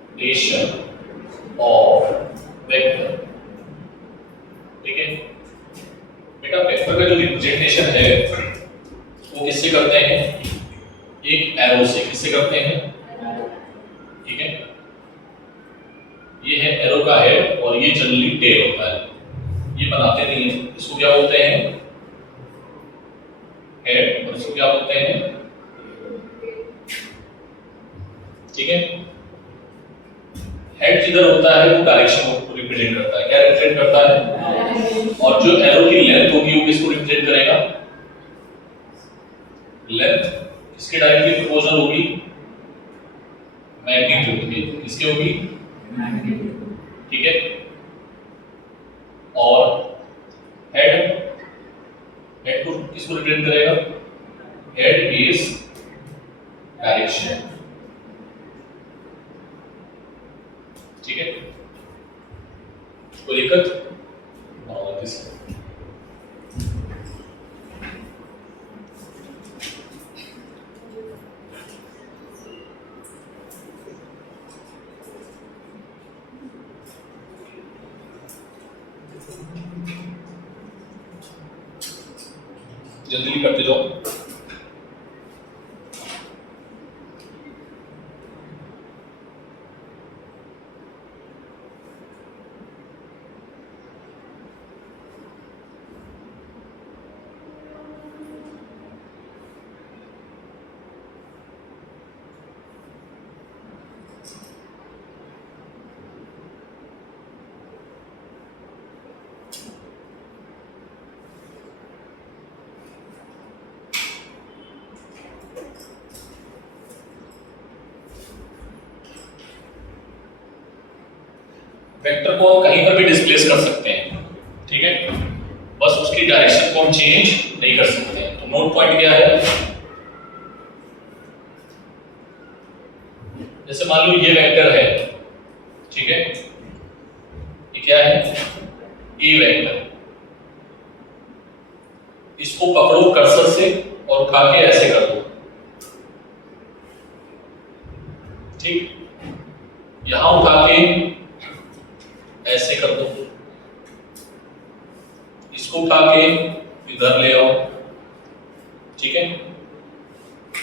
Representation of vector. ठीक है बेटा, वेक्टर का जो रिप्रेजेंटेशन है वो किससे करते हैं? एक एरो से। किससे करते हैं? ठीक है, ये है एरो का हेड और ये जनरली टेल होता है। ये बनाते नहीं है, इसको क्या बोलते हैं? हेड, और इसको क्या बोलते हैं? ठीक है, हेड जिधर होता है वो डायरेक्शन को रिप्रेजेंट करता है। क्या रिप्रेजेंट करता है? और जो एरो की लेंथ होगी वो किसको रिप्रेजेंट करेगा? लेंथ किसके डायरेक्टली प्रोपोर्शनल होगी? मैग्नीट्यूड की। किसकी होगी? ठीक है, और हेड, हेड को किसको रिप्रेजेंट करेगा? Head is direction. ठीक है, कोई दिक्कत? और दिस जल्दी करते जाओ। वेक्टर को हम कहीं पर भी डिस्प्लेस कर सकते हैं। ठीक है, बस उसकी डायरेक्शन को हम चेंज नहीं कर सकते। तो नोट पॉइंट क्या है? जैसे मान लो ये वेक्टर है, ठीक है, ये क्या है? ए वेक्टर। इसको पकड़ो कर्सर से और उठा के ऐसे कर दो। ठीक, यहां उठा के ऐसे कर दो, इसको उठा के इधर ले आओ। ठीक है,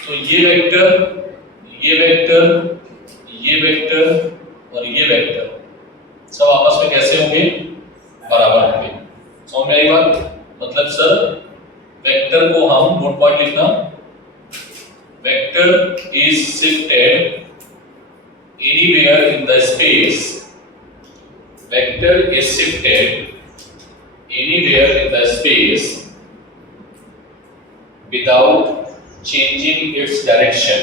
तो ये वेक्टर, ये वेक्टर, ये वेक्टर और ये वेक्टर सब आपस में कैसे होंगे? बराबर होंगे। समझ में आई बात? मतलब सर वेक्टर को हम नोट पॉइंट लिखना, vector is shifted anywhere in the space, vector is shifted anywhere in the space without changing its direction।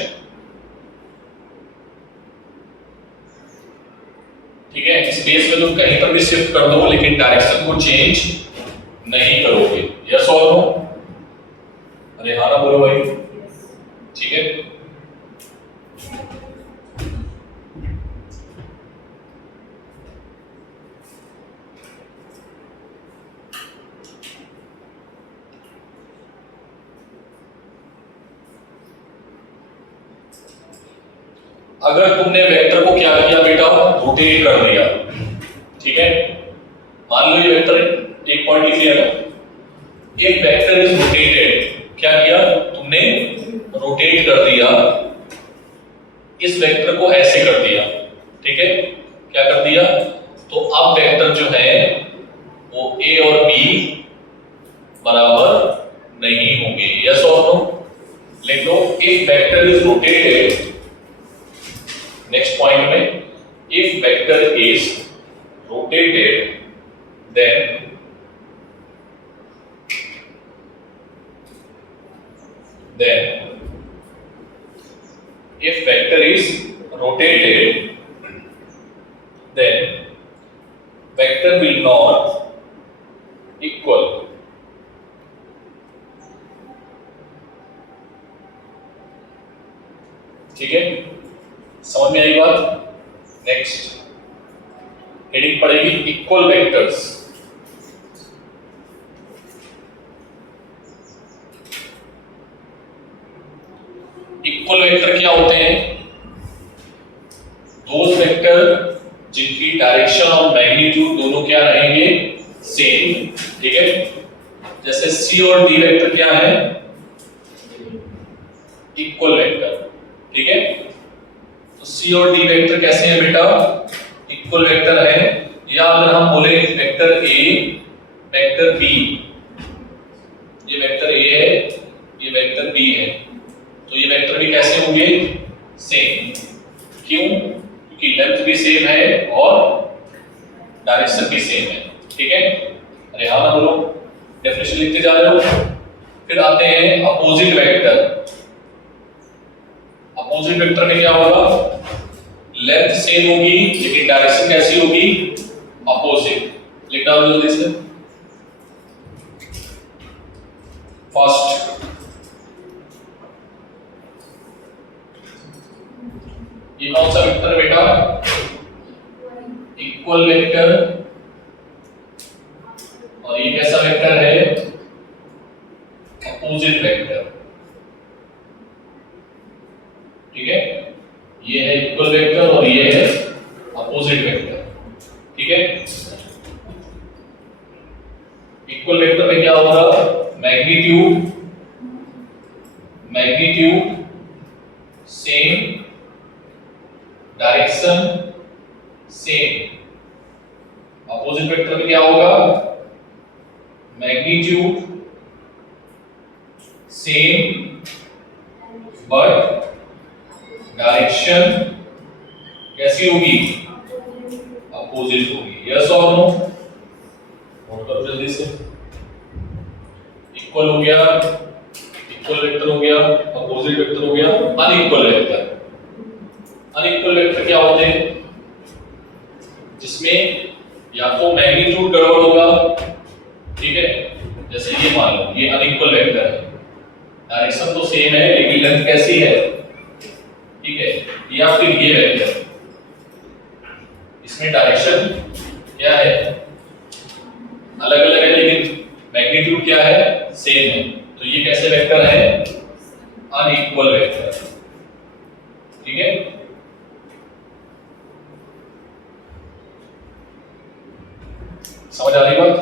ठीक है, स्पेस में तुम कहीं पर भी शिफ्ट कर दो लेकिन डायरेक्शन को चेंज नहीं करोगे। यस और नो? अरे हाँ ना बोलो भाई। ठीक है, अगर तुमने वेक्टर को क्या किया बेटा? रोटेट कर दिया। ठीक है, मान लो ये वेक्टर एक पॉइंट लिख लिया ना, एक वेक्टर इज रोटेटेड। क्या किया तुमने? रोटेट कर दिया, इस वेक्टर को ऐसे कर दिया। ठीक है, क्या कर दिया? तो अब वेक्टर जो है वो ए और बी बराबर नहीं होंगे। यस और नो? लिख लो, if vector is rotated, next point में, if vector is rotated then if vector is rotated then vector will not equal ठीक है, समझ में आई बात? नेक्स्ट हेडिंग पड़ेगी इक्वल वेक्टर्स। इक्वल वेक्टर क्या होते हैं? दोज वेक्टर जिनकी डायरेक्शन और मैग्नीट्यूड दोनों क्या रहेंगे? सेम। ठीक है, जैसे सी और डी वेक्टर क्या है? Equal vector. ठीक है, तो सी और डी वेक्टर कैसे हैं बेटा? इक्वल वेक्टर है। या अगर हम बोले वेक्टर ए, वेक्टर बी, ये वेक्टर ए है, ये वेक्टर बी है, तो ये वेक्टर भी कैसे होंगे? सेम। क्यों? क्योंकि लेंथ भी सेम है और डायरेक्शन भी सेम है। ठीक है, अरे हाँ ना बोलो, डेफिनेशन लिखते जा रहे हो। फिर आते हैं अपोजिट वेक्टर। अपोजिट वेक्टर में क्या होगा? लेंथ सेम होगी लेकिन डायरेक्शन कैसी होगी? अपोजिट। लिख डालो जल्दी से। फर्स्ट, ये कौन सा वेक्टर है बेटा? Equal vector. और ये कैसा वेक्टर है? Opposite vector. ठीक है, ये है इक्वल वेक्टर और ये है अपोजिट वेक्टर। ठीक है, इक्वल वेक्टर में क्या होगा? Magnitude same, direction same. Opposite vector में क्या होगा? मैग्नीट्यूड सेम बट डायरेक्शन कैसी होगी? अपोजिट होगी। यस और नो? नोट करो जल्दी से। इक्वल हो गया, इक्वल वेक्टर हो गया, अपोजिट वेक्टर हो गया, अनइक्वल वेक्टर। अनइक्वल वेक्टर क्या होते हैं? जिसमें या तो मैग्नीट्यूड गड़बड़ होगा, ठीक है, जैसे ये मान लो ये अनइक्वल वेक्टर है, डायरेक्शन तो सेम है लेकिन लेंथ कैसी है? ठीक है, या फिर ये वेक्टर, इसमें डायरेक्शन क्या है? अलग अलग है लेकिन मैग्नीट्यूड क्या है? सेम है। तो ये कैसे वेक्टर है? Unequal vector. ठीक है, समझ आ रही बात?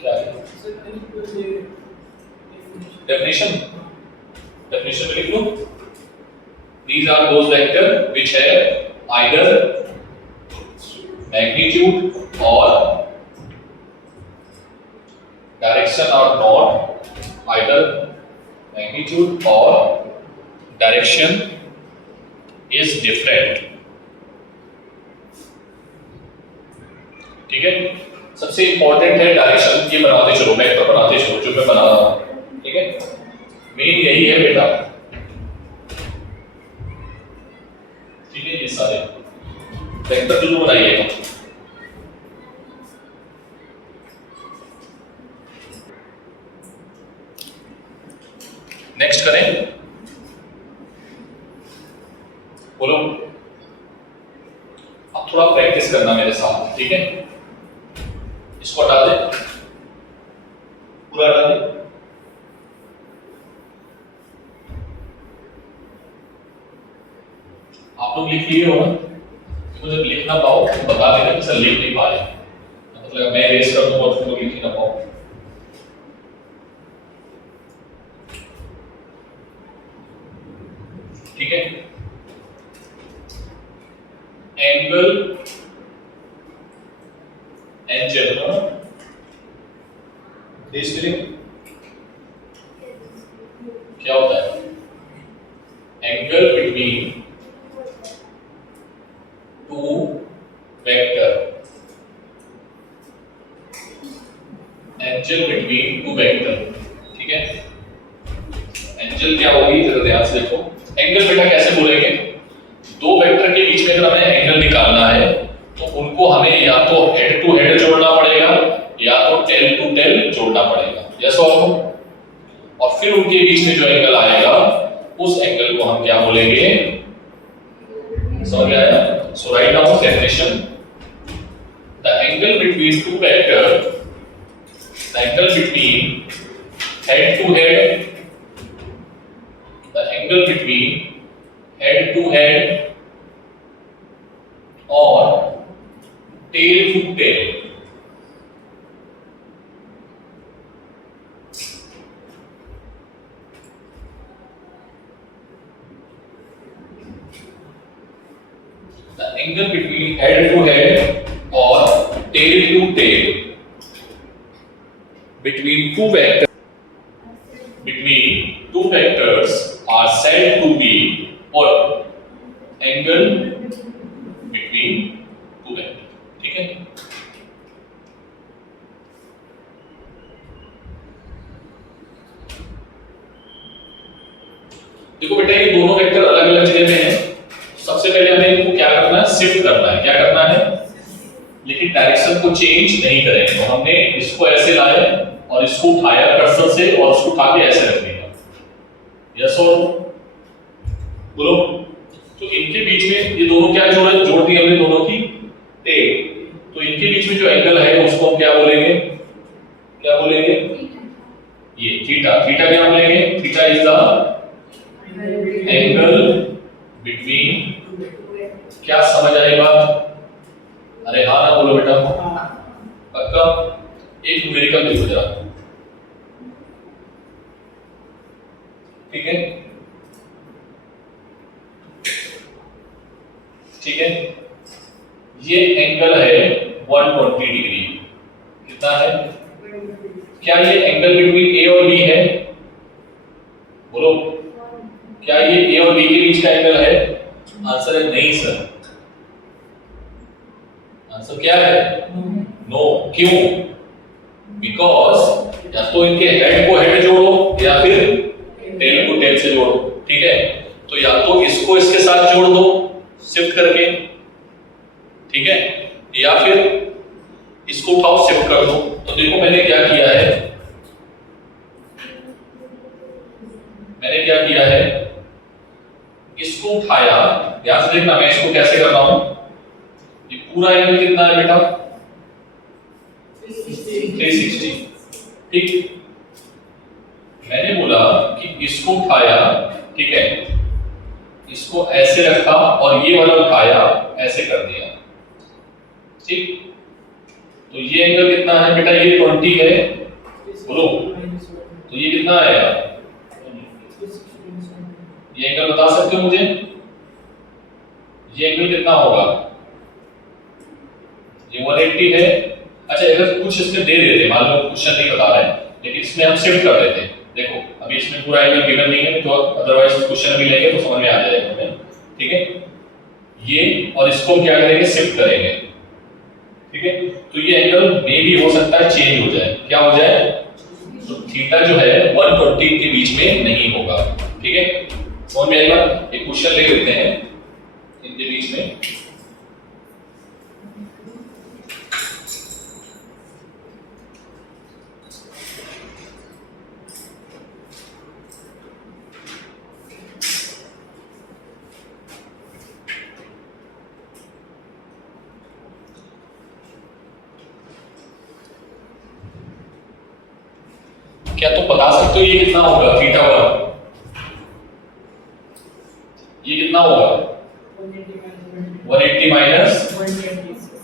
क्या है डेफिनेशन? डेफिनेशन में लिख लो, these are those vector which have either magnitude or direction are not either magnitude or direction is different. ठीक है, सबसे इंपॉर्टेंट है डायरेक्शन। ये बनाते चलो, वेक्टर बनाते चलो जो मैं बना रहा हूं। ठीक है, मेन यही है बेटा। ठीक है, ये सारे वेक्टर जो बनाइएगा। नेक्स्ट करें, बोलो। अब थोड़ा प्रैक्टिस करना मेरे साथ। ठीक है, इसको हटा दे, पूरा हटा दे। आप लोग लिख लिए हो ना? तो जब लिख ना पाओ तो बता देना कि सर लिख नहीं पा रहे, मतलब मैं रेस कर दूं और तुम लोग लिख ना पाओ। ठीक है, एंगल एंगल क्या होता है? Angle between two vector, angle between two vector. ठीक है, एंगल क्या होगी जरा ध्यान से देखो। एंगल बेटा कैसे बोलेंगे? दो वेक्टर के बीच में अगर हमें एंगल निकालना है तो उनको हमें या तो हेड टू हेड जोड़ना पड़ेगा या तो टेल टू टेल जोड़ना पड़ेगा। यस और नो? और फिर उनके बीच में जो एंगल आएगा उस एंगल को हम क्या बोलेंगे? समझ में आया? So write down definition, the angle between two vector, the angle between head to head, the angle angle between head to head और tail to tail. The angle between head to head or tail to tail between two vectors are said to be what? Angle between two vectors। ठीक है। देखो बेटा ये दोनों vector अलग अलग जगह में हैं। सबसे पहले हमें इनको क्या करना है? शिफ्ट करना है। क्या करना है? लेकिन डायरेक्शन को चेंज नहीं करेंगे। तो हमने इसको ऐसे लाया और इसको उठाया कर्सर से और उसको उठा के ऐसे रख दिया। यस और बोलो। तो इनके बीच में ये दोनों क्या जोड़ दी हमने दोनों की टेल। तो इनके बीच में जो एंगल है उसको हम क्या बोलेंगे? क्या बोलेंगे? ये थीटा। थीटा क्या बोलेंगे? Theta is the angle between. क्या समझ आई बात? अरे हाँ ना बोलो बेटा। पक्का? एक न्यूमेरिकल देखो जरा। ठीक है, ठीक है। ये एंगल है 120 डिग्री। कितना है? क्या ये एंगल बिटवीन ए और बी है? बोलो, क्या ये ए और बी के बीच का एंगल है? आंसर है नहीं सर। आंसर क्या है? नो। क्यों? बिकॉज या तो इनके हेड को हेड जोड़ो या फिर टेल को टेल से जोड़ो। ठीक है, तो या तो इसको इसके साथ जोड़ दो शिफ्ट करके, ठीक है, या फिर इसको उठाओ शिफ्ट कर दो। तो देखो मैंने क्या किया है, इसको उठाया। ध्यान से देखना मैं इसको कैसे कर रहा हूं। ये पूरा एंगल कितना है बेटा? 360। ठीक, मैंने बोला कि इसको उठाया, ठीक है, इसको ऐसे रखा और ये वाला उठाया ऐसे कर दिया। ठीक, तो ये एंगल कितना है बेटा? ये 20 है। बोलो, तो ये कितना आएगा? ये एंगल बता सकते हो मुझे? ये एंगल कितना होगा? ये 180 है। अच्छा, अगर कुछ इसमें दे देते, मान लो क्वेश्चन नहीं बता रहे हैं लेकिन इसमें हम शिफ्ट कर देते। देखो अभी इसमें पूरा एंगल गिवन नहीं है, तो अदरवाइज क्वेश्चन भी लेंगे तो समझ में आ जाएगा हमें। ठीक है, ये और इसको क्या करेंगे? शिफ्ट करेंगे। ठीक है, तो ये एंगल मे भी हो सकता है चेंज हो जाए। क्या हो जाए? तो थीटा जो है 120 के बीच में नहीं होगा। ठीक है, समझ में आएगा? एक क्वेश्चन ले लेते हैं इनके बीच में। क्या तुम बता सकते हो ये कितना होगा? थीटा 1 ये कितना होगा? 180 माइनस,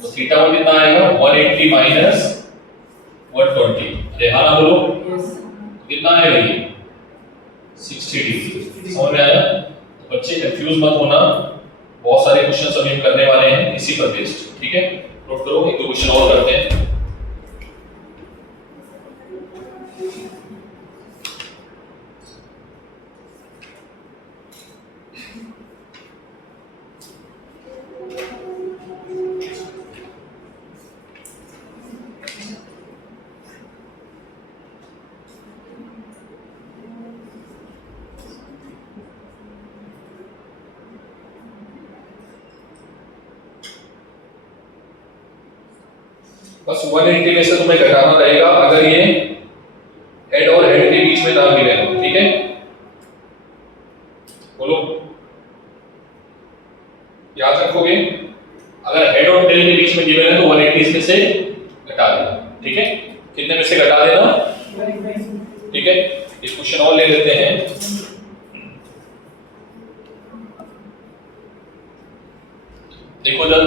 तो थीटा 1 कितना आएगा? 180 माइनस 120। अरे हाँ ना बोलो, कितना आएगा ये? 60 डिग्री। समझ में आया? तो बच्चे कंफ्यूज मत होना, बहुत सारे क्वेश्चन अभी हम करने वाले हैं इसी पर बेस्ड। ठीक है, नोट करो, एक दो क्वेश्चन और करते हैं। बस 180 में से तुम्हें घटाना रहेगा अगर ये हेड और हेड के बीच में ना गिरे हो। ठीक है, बोलो, याद रखोगे? अगर हेड और टेल के बीच में गिवन है तो 180 में से घटा देना। ठीक है, कितने में से घटा देना? ठीक है, एक क्वेश्चन और ले लेते हैं। देखो इधर,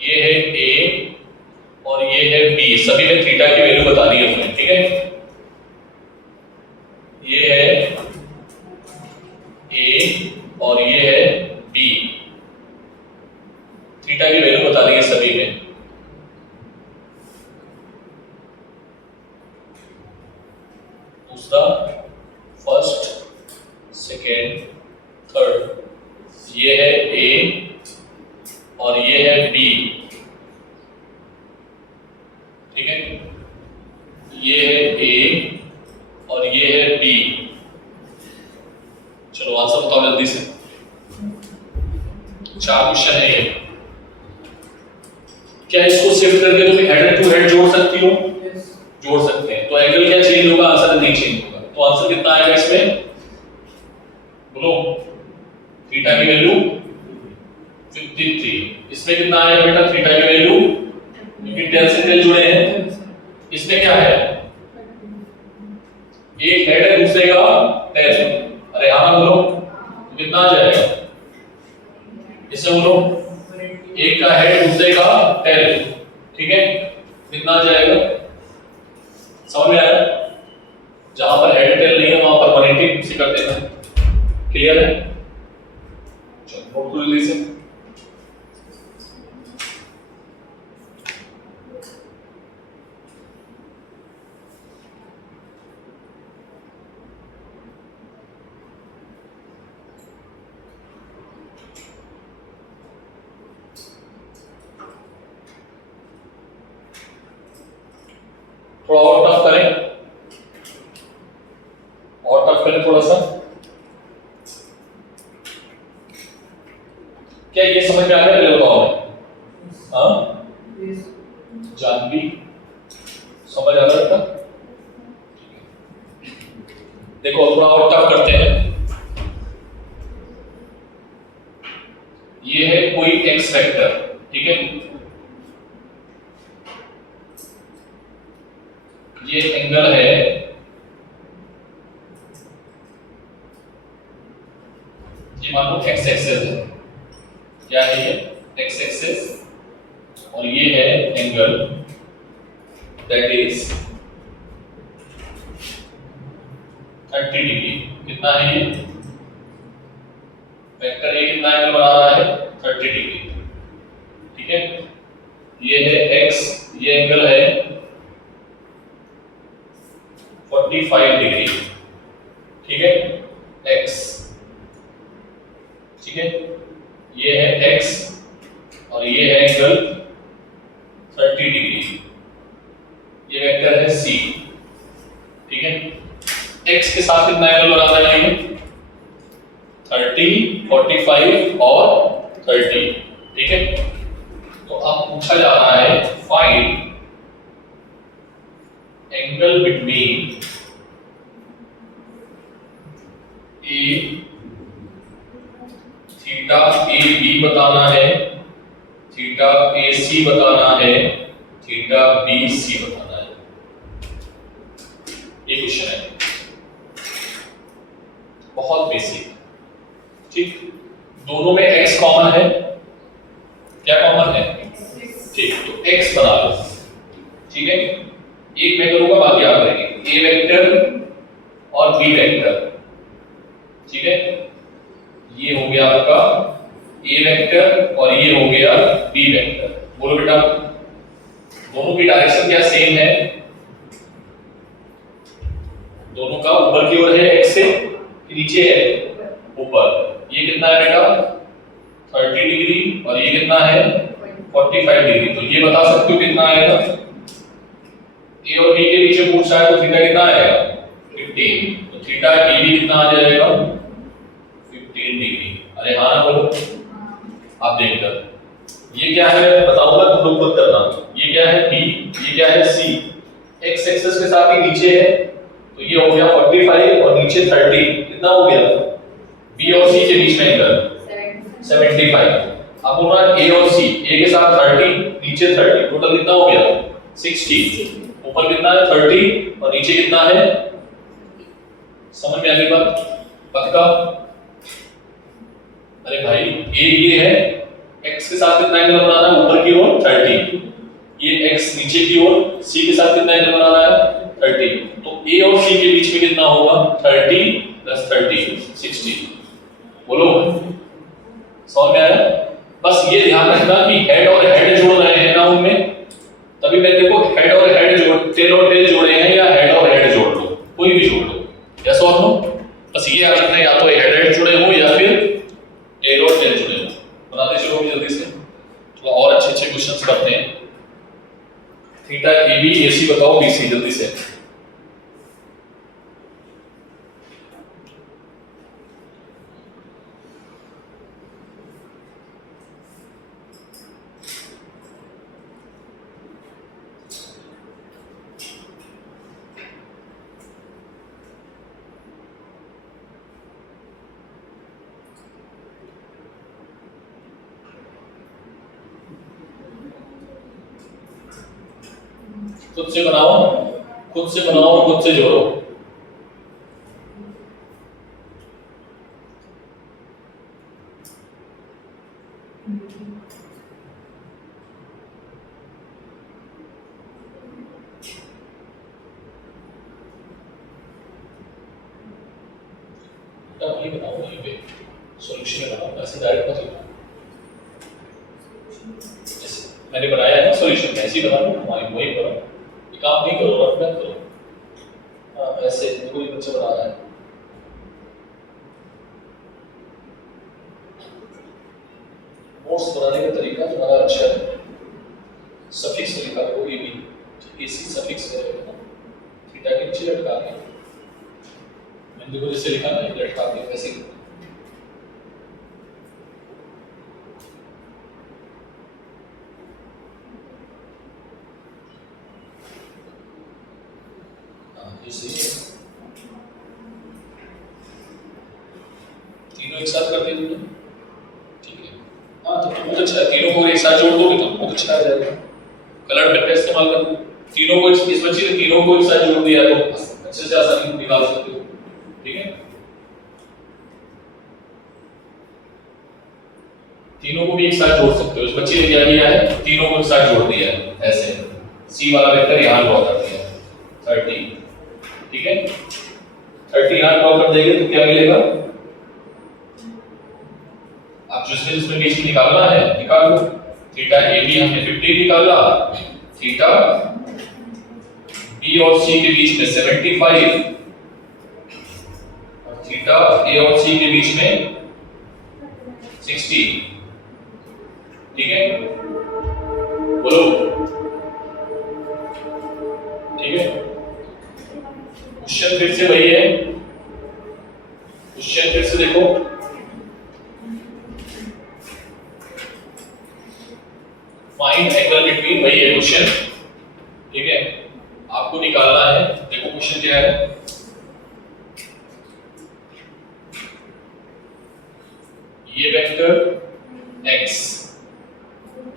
ये है ए और ये है बी, सभी में थीटा की वैल्यू बता दी है हमने, ठीक है। ये है ए और ये है बी, थीटा की वैल्यू बता दी है सभी में। दूसरा फर्स्ट, सेकेंड, थर्ड, ये है ए और ये है बी, ठीक है। ये है ए और ये है बी। चलो आंसर बताओ जल्दी से, 4 क्वेश्चन है ये। क्या इसको शिफ्ट करके तुम हेड टू हेड जोड़ सकती हो? जोड़ सकते हैं। तो एंगल क्या चेंज होगा? आंसर नहीं चेंज होगा। तो आंसर कितना आएगा इसमें? बोलो, थीटा की वैल्यू 53। इसमें कितना आएगा बेटा थीटा की वैल्यू? क्योंकि टेल से टेल जुड़े हैं। इसमें क्या है? एक हेड है, दूसरे का टेल। अरे हाँ बोलो, तो कितना आ जाएगा? इससे बोलो, एक का हेड दूसरे का टेल, ठीक है, कितना आ जाएगा? समझ में आया? जहां पर हेड टेल नहीं है वहां पर 180 से कर देना है। क्लियर है? चलो नोट कर लीजिए। थोड़ा और टफ करें, और टफ करें थोड़ा सा। क्या ये समझ में आ रहा है? पहले बताओ। हाँ जानवी, समझ आ रहा था? देखो थोड़ा और टफ करते हैं। ये है कोई एक्स वेक्टर, ठीक है। ये एंगल है, ये मान लो एक्स एक्सिस है। क्या है ये? X axis. और ये है एंगल दैट इज 30 डिग्री। कितना है ये? वेक्टर ए कितना एंगल बना रहा है? 30 डिग्री, ठीक है। ये है एक्स, ये एंगल है 45 डिग्री, ठीक है, एक्स, ठीक है। ये है एक्स और ये है एंगल 30 डिग्री। ये वेक्टर है सी, ठीक है। एक्स के साथ कितना एंगल बना रहा है? 30, 45 और 30, ठीक है। तो अब पूछा जा रहा है find angle between A theta A B बताना है, थीटा ए सी बताना है, थीटा बी सी बताना है। ये क्वेश्चन है, बहुत बेसिक, ठीक। दोनों में x कॉमन है। क्या कॉमन है? ठीक, तो x बना लो, ठीक है। एक मैं करूंगा, बाकी आप करेंगे। ए वेक्टर और बी वेक्टर, ठीक है। ये हो गया आपका ए वेक्टर और ये हो गया बी वेक्टर। बोलो बेटा, दोनों की डायरेक्शन क्या सेम है? दोनों का ऊपर की ओर है, एक्स से नीचे है, ऊपर। ये कितना है बेटा? 30 डिग्री और ये कितना है? 45 डिग्री। तो ये बता सकते हो कितना आएगा? ए और बी के नीचे पूछा है तो थीटा कितना आएगा? 15। तो थीटा ए बी कितना आ जाएगा? 15 डिग्री। अरे हाँ ना बोलो, आप देखकर। ये क्या है बताऊंगा, तुम लोग खुद करना। ये क्या है? बी। ये क्या है? सी। एक्स एक्सिस के साथ ही नीचे है, तो ये हो गया 45 और नीचे 30। कितना हो गया? बी और सी के बीच में एंगल 75। अब बोल रहा है ए और सी, ए के साथ 30, नीचे 30, टोटल कितना हो गया 60, ऊपर कितना है 30 और नीचे कितना है, समझ में आ गई बात? पक्का? अरे भाई ये है, x के साथ कितना एंगल बनाना है ऊपर की ओर 30, ये x नीचे की ओर c के साथ कितना एंगल बनाना है 30, तो a और c के बीच में कितना होगा 30 + 30 60। बोलो समझ में आया? बस ये ध्यान रखना कि हेड और हेड जोड़ रहे हैं ना उनमें, तभी मैं देखो हेड और हेड जोड़, टेल और टेल जोड़े हैं या हेड और हेड जोड़ लो, कोई भी जोड़ लो, यस और नो। बस ये याद रखना या तो हेड हेड जुड़े हो या फिर टेल और टेल जुड़े हो। बनाते शुरू जल्दी से, थोड़ा और अच्छे अच्छे क्वेश्चंस करते हैं। थीटा ए बी ए सी बताओ बी सी जल्दी से। खुद से बनाओ, खुद से बनाओ और खुद से जोड़ो। वही बनाओ, वहीं पे सॉल्यूशन बनाओ, ऐसे डायरेक्ट मत लिखो। मैंने बनाया है ना सॉल्यूशन, ऐसे ही बना लो, वही करो, ये काम नहीं करो, रफ मत करो। हाँ ऐसे कोई बच्चा बना रहा है, नोट्स बनाने का तरीका तुम्हारा अच्छा है। सफिक्स लिखा करो, ये भी एसी सफिक्स रहेगा ना, थीटा के नीचे लटका के, मैंने देखो जैसे लिखा ना लटका के वैसे। तीनों एक साथ करते हैं, ठीक है? हाँ तो बहुत अच्छा है, तीनों को एक साथ जोड़ दोगे तो बहुत अच्छा आ जाएगा। कलर पेन का इस्तेमाल कर, तीनों को इस बच्चे ने तीनों को एक साथ जोड़ दिया तो अच्छे से आसानी निकाल सकते हो, ठीक है? तीनों को भी एक साथ जोड़ सकते हो। इस बच्चे ने क्या किया है, तीनों को एक साथ जोड़ दिया है ऐसे, सी वाला वेक्टर यहाँ ड्रॉ कर दिया 30, ठीक है? 30 यहाँ ड्रॉ कर देंगे तो क्या मिलेगा, अब जिसमें बीच में निकालना है निकाल लो। थीटा ए बी हमने 50 निकाला, थीटा बी और सी के बीच में 75 और थीटा ए और सी के बीच में 60, ठीक है? बोलो ठीक है? क्वेश्चन फिर से वही है, क्वेश्चन फिर से देखो, फाइंड एंगल बिटवीन, वही है क्वेश्चन, ठीक है? आपको निकालना है, देखो क्वेश्चन क्या है, ये वेक्टर x,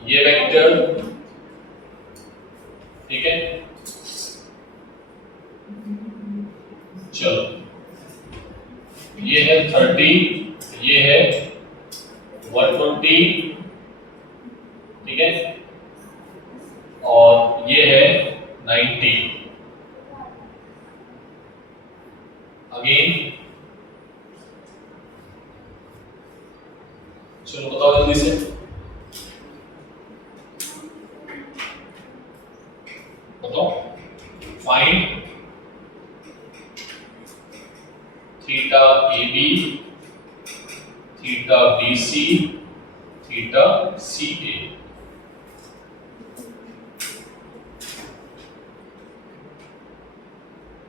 ये वेक्टर, ठीक है? चलो ये है 30, ये है 120, ठीक है? और ये है 90, अगेन चलो बताओ जल्दी से, बताओ। Find theta A B, theta B C, theta C A.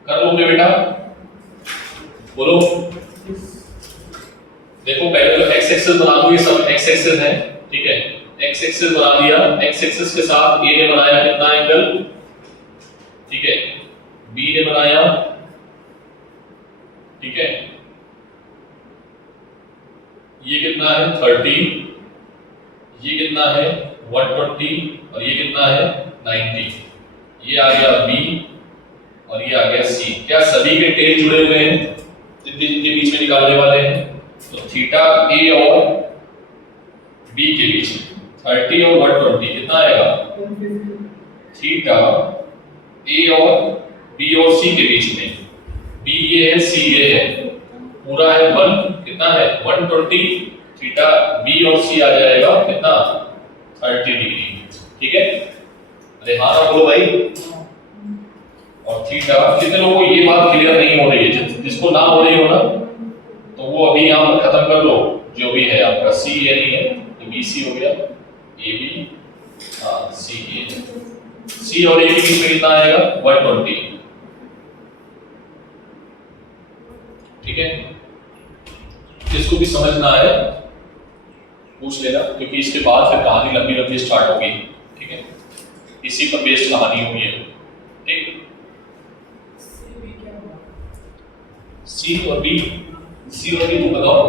कर लोगे बेटा? बोलो। देखो पहले तो एक्स एक्सिस बना दो, ये सब एक्स एक्सिस है, ठीक है? एक्स एक्सिस बना दिया, एक्स एक्सिस के साथ ए ने बनाया कितना एंगल, ठीक है? बी ने बनाया, ठीक है? ये कितना है 30, ये कितना है 120 और ये कितना है 90। ये आ गया B और ये आ गया C। क्या सभी के टेल जुड़े हुए हैं जिनके जिनके बीच में निकालने वाले हैं? तो थीटा A और B के बीच में 30 और 120 कितना आएगा? थीटा A और B और C के बीच में, B ये है C ये है, पूरा है 1 कितना है 120, थीटा B और C आ जाएगा कितना 30 डिग्री। ठीक है, अरे हाँ ना बोलो भाई। और थीटा, कितने लोगों को ये बात क्लियर नहीं हो रही है? जिसको ना हो रही हो ना तो वो अभी यहाँ पर खत्म कर लो। जो भी है आपका C ये नहीं है तो BC हो गया, AB हाँ CA, C और A के बीच में कितना आएगा 120। ठीक है, इसको भी समझना है पूछ लेना, क्योंकि इसके बाद फिर कहानी लंबी लंबी स्टार्ट होगी। ठीक है, इसी पर बेस्ड कहानी होगी। ठीक, C और B, C और B को बताओ।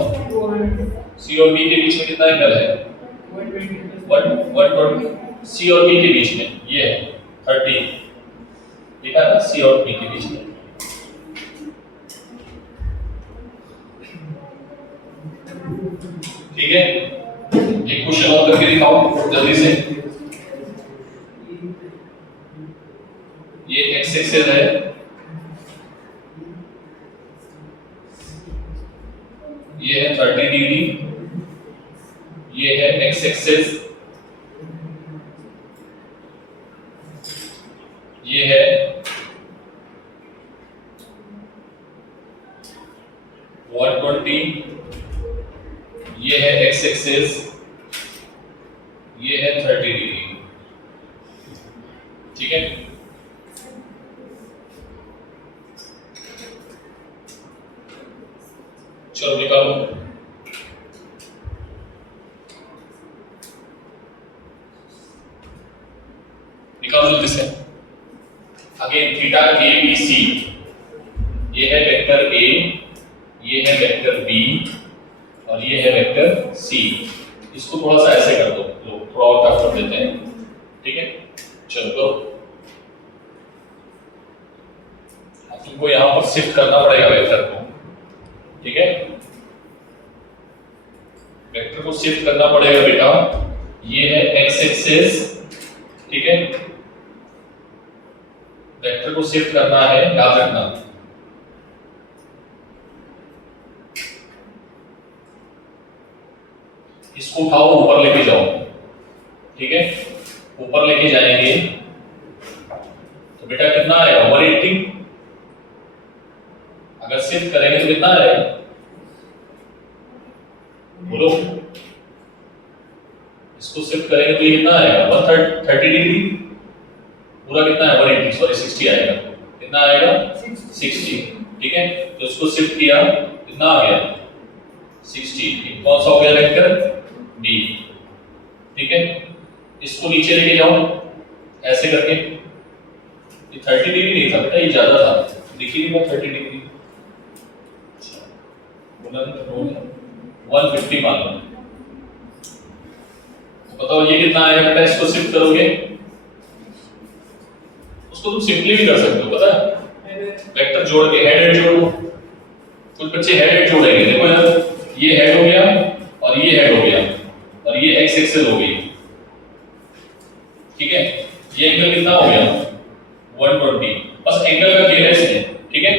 C और B के बीच में कितना एंगल है 120। C और B के बीच में ये है 30, ठीक है ना, C और B के बीच में। ठीक है, एक क्वेश्चन और करके दिखाओ जल्दी से। ये एक्स एक्सिस है, ये है 30 डिग्री, ये है एक्स एक्सिस, ये है 120, ये है एक्स एक्सिस, ये है 30 डिग्री। ठीक है, चलो निकालो। निकालो जल्दी से। Again theta A B C, ये है वेक्टर ए, ये है वेक्टर बी और ये है वेक्टर सी। इसको थोड़ा सा ऐसे कर दो, लोग थोड़ा और टफ कर देते हैं। ठीक है, चलो तुमको यहां पर शिफ्ट करना पड़ेगा वेक्टर को। ठीक है, वेक्टर को शिफ्ट करना पड़ेगा बेटा। ये है एक्स एक्सिस, ठीक है, वेक्टर को शिफ्ट करना है, याद रखना। इसको उठाओ ऊपर लेके जाओ। ठीक है, ऊपर लेके जाएंगे तो बेटा कितना आएगा 180। अगर शिफ्ट करेंगे तो कितना आएगा बोलो। इसको शिफ्ट करेंगे तो ये कितना आएगा 130 डिग्री, पूरा कितना है 180 सॉरी 60 आएगा। कितना आएगा 60। ठीक है, तो इसको शिफ्ट किया कितना आ गया 60। कौन सा हो गया वेक्टर B। ठीक है, इसको नीचे लेके जाओ ऐसे करके। ये 30 डिग्री नहीं था बेटा, ये ज्यादा था, देखिए नहीं 30 डिग्री, 150 मान लो। बताओ ये कितना आएगा बेटा, इसको शिफ्ट करोगे। उसको तुम सिंपली भी कर सकते हो, पता है, वेक्टर जोड़ के हेड हेड जोड़ो। कुछ बच्चे हेड हेड जोड़ेंगे, देखो यार, ये हेड हो गया और ये हेड हो गया और ये एक्स एक्सिस हो गई। ठीक है, ये एंगल कितना हो गया 120, बस एंगल का क्लियरेंस है। ठीक है,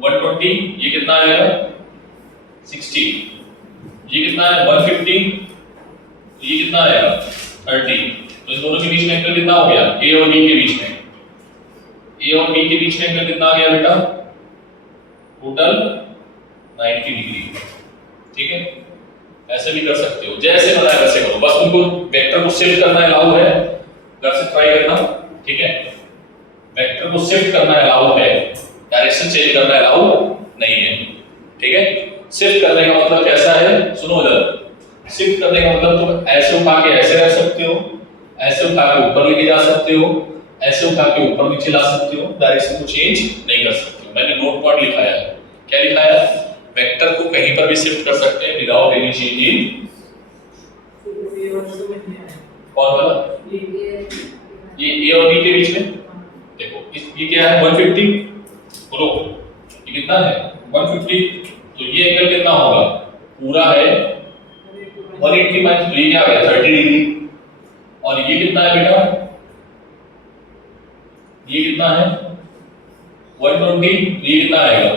120, ये कितना आएगा 60, ये कितना है 150, ये कितना आएगा 30। तो इन दोनों के बीच में एंगल कितना हो गया ए और बी के बीच में। ए और बी के बीच में एंगल कितना आ गया बेटा टोटल 90 डिग्री। ठीक है, ऐसे भी कर सकते हो, जैसे बनाया वैसे करो, बस तुमको वेक्टर को शिफ्ट करना अलाउ है, घर से ट्राई करना। ठीक है, वेक्टर को शिफ्ट करना अलाउ है, डायरेक्शन चेंज करना अलाउ नहीं है। ठीक है, शिफ्ट करने का मतलब कैसा है, सुनो इधर। शिफ्ट करने का मतलब तुम ऐसे उठा के ऐसे रख सकते हो, ऐसे उठा के ऊपर लेके जा सकते हो, ऐसे उठा के ऊपर नीचे ला सकते हो, डायरेक्शन को चेंज नहीं कर सकते हो। मैंने नोट पॉइंट लिखाया है, क्या लिखाया है, वेक्टर को कहीं पर भी शिफ्ट कर सकते हैं विदाउट एनी चेंज इन कौन वाला? ये ए और बी के बीच में देखो, ये क्या है 150, बोलो ये कितना है 150, तो ये एंगल कितना होगा, पूरा है 180 माइनस, तो ये क्या आ गया 30 डिग्री। और ये कितना है बेटा, ये कितना है 120, तो ये कितना आएगा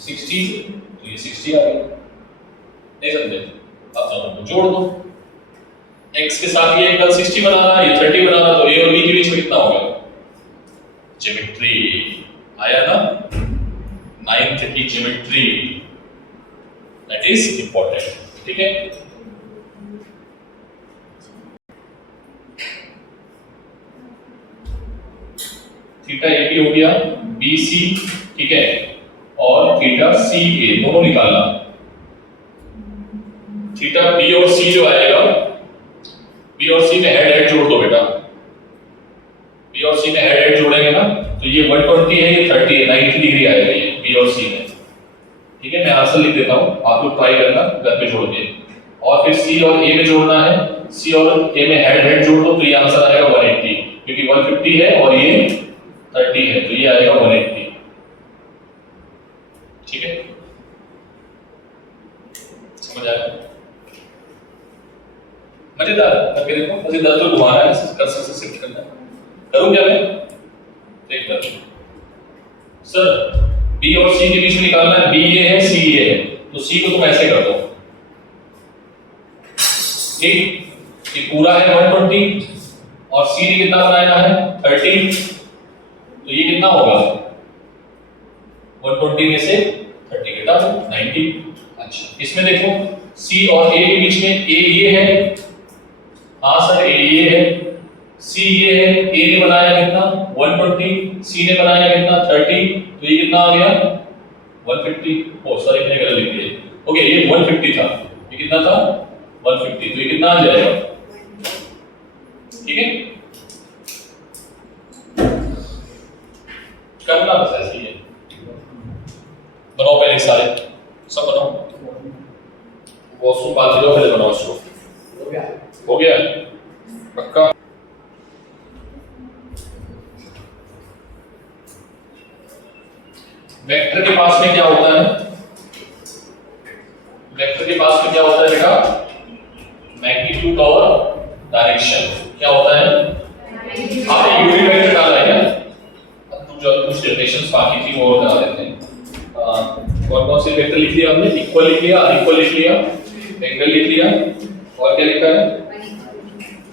60, तो ये 60 आ गया। नहीं समझे? अब दोनों जोड़ दो, x के साथ ये एंगल 60 बनाना है, ये 30 बनाना, तो a और b के बीच में कितना होगा, ज्योमेट्री आया ना, 9th की ज्योमेट्री, दैट इज इंपॉर्टेंट। ठीक है, थीटा ए बी हो गया, बी सी, ठीक है, और थीटा सी ए दोनों निकालना। थीटा बी और सी जो आएगा, बी और सी में हेड हेड जोड़ दो बेटा, बी और सी में हेड हेड जोड़ेंगे ना, तो ये 120 है, ये 30 है, 90 डिग्री आएगा ये बी और सी में। ठीक है, मैं आंसर लिख देता हूँ, आप लोग ट्राई करना घर पे जोड़ के। और फिर सी और ए में जोड़ना है, सी और ए में हेड हेड जोड़ दो, तो ये आंसर आएगा 180, क्योंकि 150 है और ये 30 है, तो ये आएगा 180। ठीक है, समझ आया? मजेदार करके देखो, मजेदार तो घुमाना है, कर्सर से शिफ्ट करना है। करूं क्या मैं? देख कर सर, बी और सी के बीच में निकालना है, बी ये है सी ये है, तो सी को तुम ऐसे कर दो, ठीक, ये पूरा है 120 और सी ने कितना बनाया है 30, तो ये कितना होगा 120 में से 30 घटा 90। अच्छा, इसमें देखो सी और ए के बीच में ए ये है, हाँ सर ए ये है, सी ये है, ए ने बनाया कितना 120, सी ने बनाया कितना 30, तो ये कितना आ गया 150। ओ सॉरी मैंने गलत लिख दिया, ओके ये 150 था, ये कितना था 150, तो ये कितना आ जाएगा, ठीक है, करना बस ऐसे ही है। बनाओ पहले सारे, सब बनाओ, वॉशरूम बात लो पहले बनाओ इसको, हो गया पक्का। वेक्टर के पास में क्या होता है, वेक्टर के पास में क्या होता है बेटा, मैग्नीट्यूड और डायरेक्शन क्या होता है, आपने यूनिट वेक्टर डाला है क्या, अब जो कुछ डेफिनेशंस बाकी थी वो बता देते हैं। कौन कौन से वेक्टर लिख लिया हमने, इक्वल लिख लिया, अनइक्वल लिख लिया, एंगल लिख लिया, और क्या लिखा है,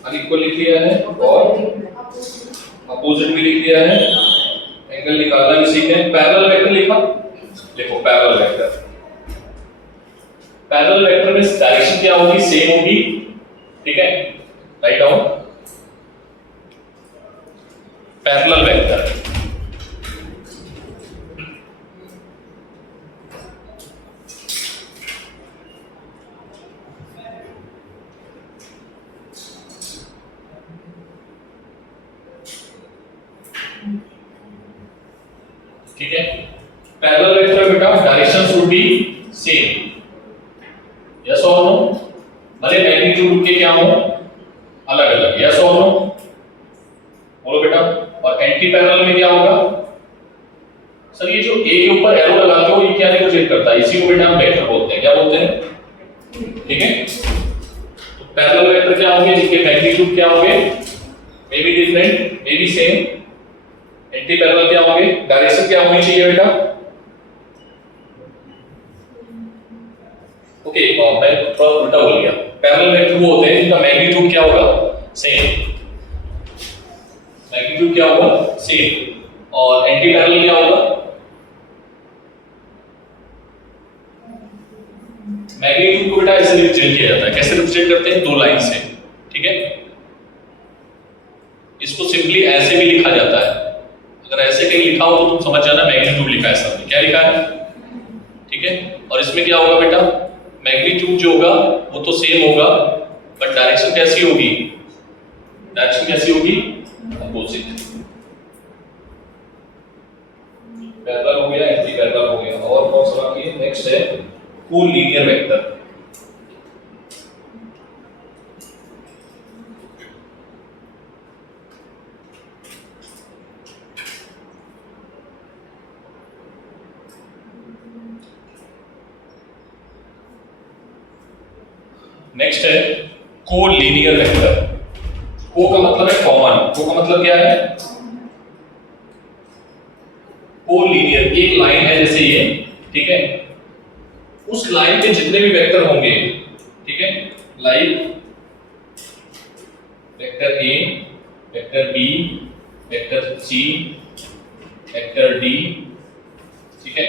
अनइक्वल लिख लिया है, और अपोजिट भी लिख लिया है, एंगल निकालना भी सीखे। पैरेलल वेक्टर लिखा, देखो पैरेलल वेक्टर, पैरेलल वेक्टर में डायरेक्शन क्या होगी, सेम होगी, ठीक है, राइट डाउन पैरेलल वेक्टर। ठीक है, पैरेलल वेक्टर बेटा directions would be same, yes और नो, भले मैग्नीट्यूड के क्या हो अलग अलग, यस और नो, बोलो बेटा। और एंटी पैरेलल में क्या होगा, सर ये जो ए के ऊपर एरो लगाते हो ये क्या रिप्रेजेंट करता है, इसी को बेटा हम वेक्टर बोलते हैं, क्या बोलते हैं, ठीक है। तो पैरेलल वेक्टर क्या होंगे, जिनके मैग्नीट्यूड क्या होंगे, may be different may be same. Anti parallel क्या होंगे, डायरेक्शन क्या होनी चाहिए बेटा, ओके मैं थोड़ा उल्टा बोल गया, पैरेलल वेक्टर वो होते हैं जिनका मैग्नीट्यूड क्या होगा सेम, मैग्नीट्यूड क्या होगा सेम, और एंटी पैरेलल क्या होगा, मैग्नीट्यूड को बेटा ऐसे रिप्रेजेंट किया जाता है, कैसे रिप्रेजेंट करते हैं, दो लाइन से, ठीक है, इसको सिंपली ऐसे भी लिखा जाता है, अगर ऐसे कहीं लिखा हो तो तुम समझ जाना मैग्नीट्यूड लिखा है, सब क्या लिखा है, ठीक है। और इसमें क्या होगा बेटा, मैग्नीट्यूड जो होगा वो तो सेम होगा, बट डायरेक्शन कैसी होगी, डायरेक्शन कैसी होगी अपोजिट। पैरेलल हो गया, एंटी पैरेलल हो गया, और कौन सा बाकी है, नेक्स्ट है कोलिनियर वेक्टर। नेक्स्ट है कोलिनियर वेक्टर। को का मतलब है कॉमन, को का मतलब क्या है? कोलिनियर, एक लाइन है जैसे ये, ठीक है, उस लाइन में जितने भी वेक्टर होंगे, ठीक है, like vector A, vector B, vector C, vector D, ठीक है,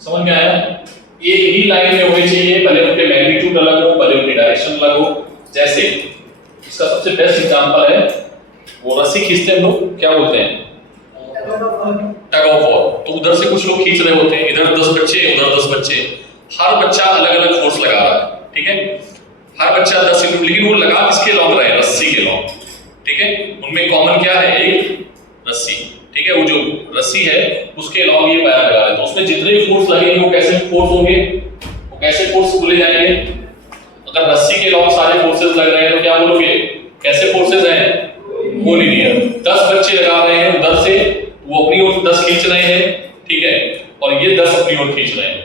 समझ में आया? एक ही लाइन में होनी चाहिए, भले उनके मैग्नीट्यूड अलग हो, भले उनकी डायरेक्शन अलग हो। जैसे इसका सबसे बेस्ट एग्जांपल है वो रस्सी खींचते हैं लोग, क्या बोलते हैं? टग ऑफ वॉर। तो उधर से कुछ लोग खींच रहे होते हैं, इधर 10 बच्चे, उधर 10 बच्चे, हर बच्चा अलग अलग फोर्स लगा रहा है, ठीक है, हर बच्चा 10 यूनिट, लेकिन वो लगा किसके लॉन्ग रहे? रस्सी के लॉन्ग, ठीक है। उनमें कॉमन क्या है? एक रस्सी, ठीक है, वो जो रस्सी है उसके लॉन्ग ये पैर लगा रहे हैं, तो उसमें जितने भी फोर्स लगेंगे वो कैसे फोर्स होंगे? वो कैसे फोर्स बोले जाएंगे? अगर रस्सी के लॉन्ग सारे फोर्सेस लग रहे हैं तो क्या बोलोगे? कैसे फोर्सेस हैं? कोलिनियर। 10 बच्चे लगा रहे हैं उधर से, वो अपनी ओर 10 खींच रहे हैं, ठीक है, और ये 10 अपनी ओर खींच रहे हैं,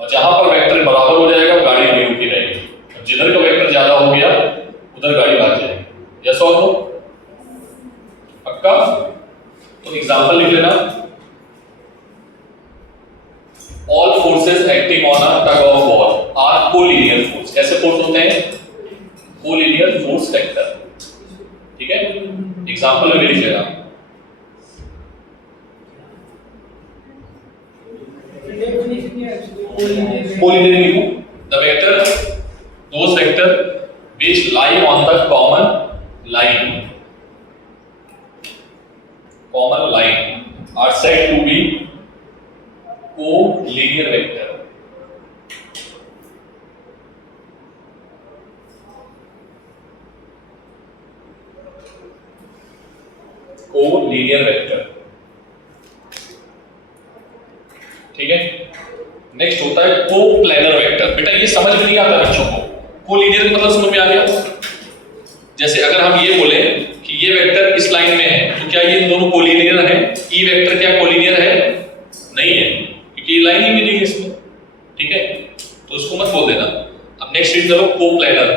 और जहां पर वेक्टर बराबर हो जाएगा गाड़ी नहीं रुकी रहेगी, जिधर का वेक्टर ज्यादा हो गया उधर गाड़ी भाग जाएगी। यस और नो? पक्का? तो एग्जांपल लिख लेना, all forces acting on a tug of war are collinear force. कैसे फोर्स होते हैं? कोलिनियर फोर्स वेक्टर, ठीक है। एग्जांपल में लिख लेना, कोलिनियर लिखो, the vector, those vector which lie on the common line are said to be co-linear vector। Collinear vector, ठीक है। नेक्स्ट होता है को-प्लेनर वेक्टर। बेटा ये समझ में नहीं आता बच्चों को, को-लीनियर का मतलब समझ में आ गया? जैसे अगर हम ये बोले कि ये वेक्टर इस लाइन में है तो क्या ये दोनों कोलिनियर है? ई वेक्टर क्या कोलिनियर है? नहीं है, क्योंकि ये लाइन ही नहीं है इसमें, ठीक है, तो इसको मत बोल देना। अब नेक्स्ट रीड करो कोप्लेनर।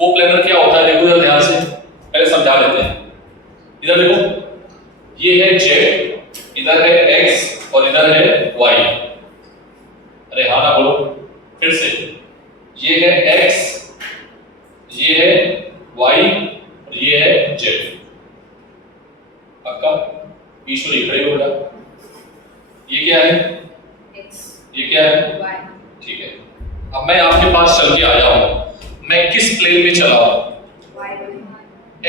कोप्लेनर क्या होता है देखो इधर ध्यान से, पहले समझा देते हैं। इधर देखो, ये है z, इधर है x और इधर है y। अरे हाँ ना बोलो फिर से, ये है x, ये है y और ये है z। पक्का? ईश्वरी खड़े हो बेटा। ये क्या है? x, ये क्या है? y। ठीक है, अब मैं आपके पास चल के आया हूं, मैं किस प्लेन में चला हूं?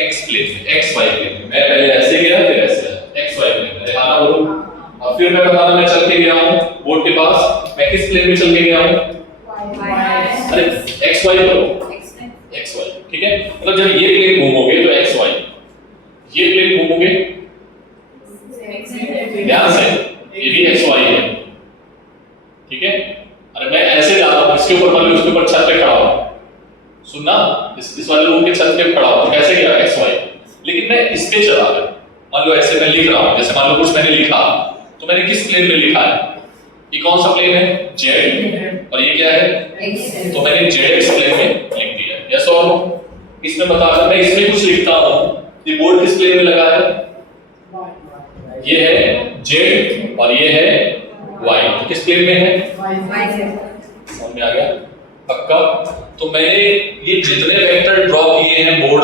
x प्लेन में, x y प्लेन में। मैं पहले ऐसे गया फिर ऐसे आया, x y प्लेन में। हाँ ना बोलो। अब फिर मैं बताना मैं चल के गया हूं बोर्ड के पास, मैं किस प्लेन में चल के गया हूं? अरे x y बोलो, x y, ठीक है। मतलब जब ये प्लेन घूमोगे तो x y, ये प्लेन घूमोगे ध्यान से, ये भी x y है, ठीक है। अरे मैं ऐसे जा रहा हूं, इसके ऊपर मान लो इसके ऊपर छत पे खड़ा हूं, सुनना, इस वाले रूम के छत पे खड़ा हूं, कैसे गया x y, लेकिन मैं इस पे चला गया। मान लो ऐसे मैं लिख रहा हूं, जैसे मान लो कुछ मैंने लिखा तो मैंने किस प्लेन में लिखा है? ये कौन सा प्लेन है? z, और ये क्या है? x। तो मैंने zx प्लेन में लिख दिया। यस और नो? इसमें बता दो, मैं इसमें कुछ लिखता हूं, ये बोर्ड किस प्लेन में लगा है? ये है z और ये है y, तो किस प्लेन में है? समझ में आ गया? पक्का? तो मैंने ये जितने वेक्टर ड्रॉ किए हैं बोर्ड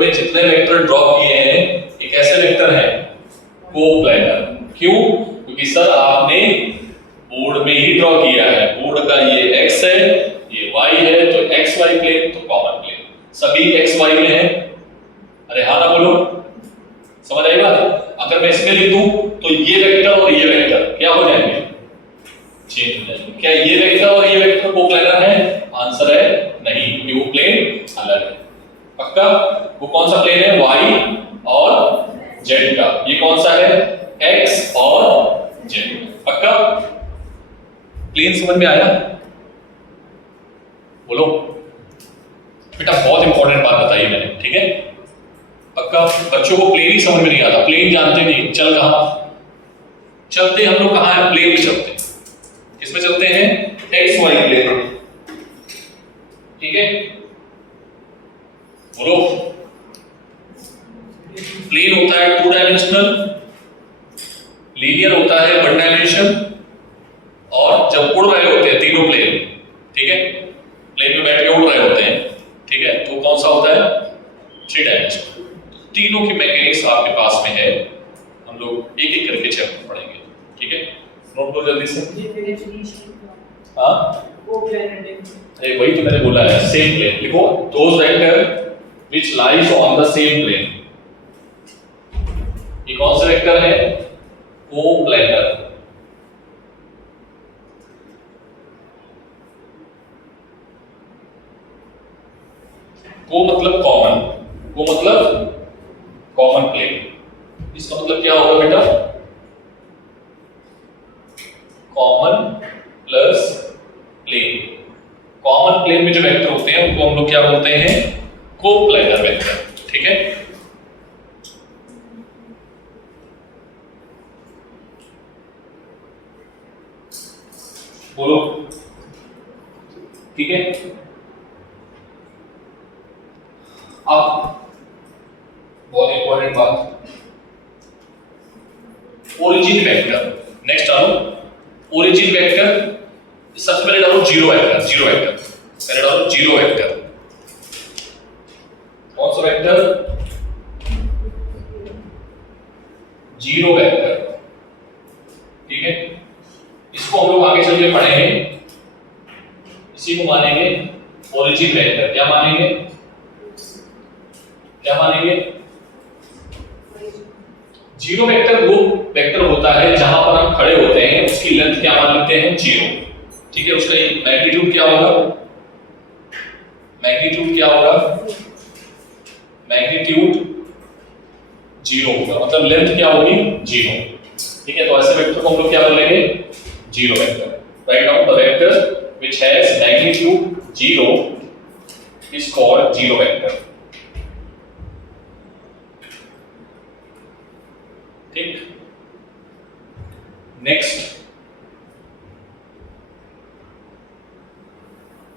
में जितने वेक्टर ड्रॉ किए हैं, ये कैसे वेक्टर है? कोप्लेनर। क्यों? क्योंकि सर आपने बोर्ड में ही ड्रॉ किया है, बोर्ड का ये x है, ये y है, तो xy प्लेन, तो कॉमन प्लेन, सभी xy में है। अरे हाँ ना बोलो, समझ आई बात? अगर मैं इसमें लिख दूं तो ये वेक्टर और ये वेक्टर क्या हो जाएंगे? चेंज हो जाएंगे। क्या ये वेक्टर और ये वेक्टर कोप्लेनर है? आंसर है नहीं, क्योंकि वो प्लेन अलग है। पक्का? वो कौन सा प्लेन है? y और z का। ये कौन सा है? x और z। पक्का? प्लेन समझ में आया? बोलो बेटा, बहुत इंपॉर्टेंट बात बताई मैंने, ठीक है। पक्का बच्चों को प्लेन ही समझ में नहीं आता, प्लेन जानते नहीं, चल कहाँ चलते हम लोग, कहाँ है प्लेन में चलते हैं, किसमें चलते हैं, एक्स वाई प्लेन, ठीक है। बोलो, प्लेन होता है 2 डायमेंशनल, लीनियर होता है 1 डायमेंशन, और जब उड़ रहे होते हैं तीनों प्लेन, ठीक है, प्लेन में बैठ के उड़ रहे होते हैं, ठीक है, तो कौन सा होता है 3 डायमेंशनल। तीनों की मैकेनिक्स आपके पास में है, हम लोग एक एक करके चैप्टर पढ़ेंगे, ठीक है। नोट करो जल्दी से। हाँ वही तो मैंने बोला है, सेम प्लेन लिखो, those vector which lies on the same plane. ये कौन सा वेक्टर है, कोप्लैनर। को मतलब कॉमन, को मतलब कॉमन प्लेन। इसका मतलब क्या होगा बेटा, common plus plane. Common plane में जो वेक्टर होते हैं उनको हम लोग क्या बोलते हैं, कोप्लैनर वेक्टर, ठीक है। बोलो, ठीक है। अब बहुत इंपॉर्टेंट बात, ओरिजिन वेक्टर। नेक्स्ट डालो ओरिजिन वेक्टर, सबसे पहले डालो जीरो वेक्टर, जीरो वेक्टर पहले डालो, जीरो वेक्टर। कौन सा वेक्टर, जीरो वेक्टर, ठीक है। इसको हम लोग आगे चल के पढ़ेंगे, इसी को मानेंगे ओरिजिन वेक्टर। क्या मानेंगे, क्या मानेंगे, जीरो वेक्टर वो वेक्टर होता है जहां पर हम खड़े होते हैं, उसकी लेंथ क्या मान लेते हैं, जीरो, ठीक है। उसका मैग्नीट्यूड क्या होगा, मैग्नीट्यूड क्या होगा, मैग्नीट्यूड जीरो होगा, मतलब लेंथ क्या होगी, जीरो, ठीक है। तो ऐसे वेक्टर को हम लोग क्या बोलेंगे, zero vector. Write down the vector which has magnitude zero is called zero vector, ठीक। नेक्स्ट,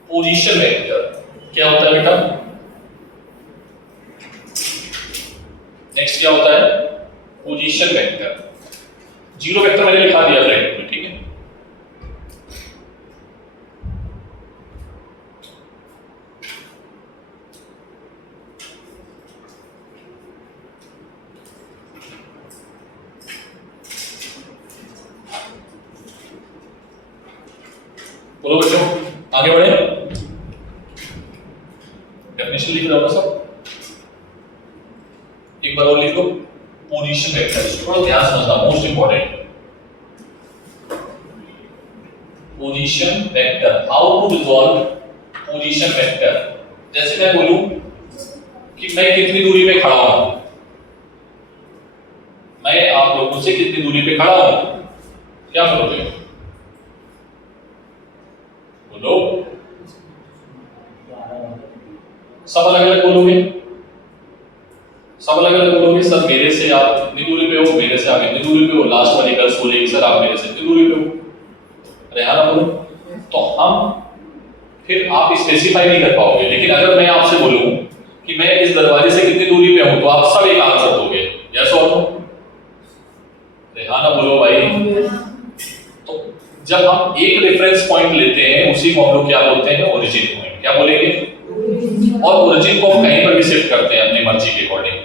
पोजीशन वेक्टर क्या होता है बेटा, नेक्स्ट क्या होता है, पोजीशन वेक्टर। जीरो वेक्टर मैंने लिखा दिया ब्रैकेट में, ठीक है। बोलो बच्चों, आगे बढ़े, डेफिनेशन लिख रहा हूं सब, एक बार और लिख दो, पोजीशन वेक्टर। थोड़ा ध्यान समझना, most important, position vector, how to resolve position vector. जैसे मैं बोलूं कि मैं कितनी दूरी पे खड़ा हूं, मैं आप लोगों से कितनी दूरी पे खड़ा हूं, क्या बोलोगे, बोलो, सब अलग अलग बोलोगे, सब अलग अलग बोलोगे। सर मेरे से आप इतनी दूरी पे हो, मेरे से आप इतनी दूरी पे हो, लास्ट वाली गर्ल्स बोलेगी सर आप मेरे से इतनी दूरी पे हो, रेहाना बोलो। तो हम फिर आप स्पेसिफाई नहीं कर पाओगे, लेकिन अगर मैं आपसे बोलूं कि मैं इस दरवाजे से कितनी दूरी पे हूं, तो आप सब एक आंसर दोगे, यस और नो, रेहाना बोलो भाई। तो जब हम एक रेफरेंस पॉइंट लेते हैं, उसी को हम लोग क्या बोलते हैं, ओरिजिन पॉइंट। क्या बोलेंगे, और ओरिजिन को हम कहीं पर भी शिफ्ट करते हैं अपनी मर्जी के अकॉर्डिंग,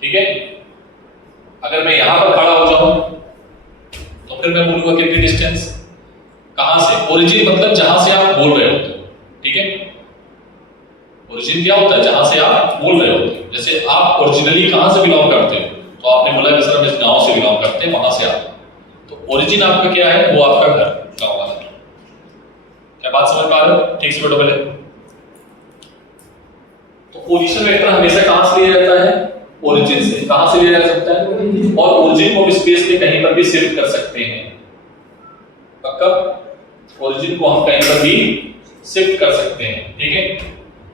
ठीक है। अगर मैं यहां पर खड़ा हो जाऊं तो फिर मैं बोलूंगा कितनी डिस्टेंस, कहां से, ओरिजिन मतलब जहां से आप बोल रहे होते हो, ठीक है। ओरिजिन क्या होता है, जहां से आप बोल रहे होते हो। जैसे आप ओरिजिनली कहां से बिलोंग करते हो, तो आपने बोला कि सर हम इस गांव से बिलोंग करते हैं, वहां से आप, तो ओरिजिन आपका क्या है, वो आपका घर, गांव वाला। क्या बात समझ पा रहे हो, ठीक से बैठो पहले। तो पोजीशन वेक्टर हमेशा कहां से लिया जाता है, ओरिजिन से। कहां से लिया जा सकता है, और ओरिजिन को हम स्पेस में कहीं पर भी शिफ्ट कर सकते हैं, पक्का। ओरिजिन को हम कहीं पर भी शिफ्ट कर सकते हैं, ठीक है।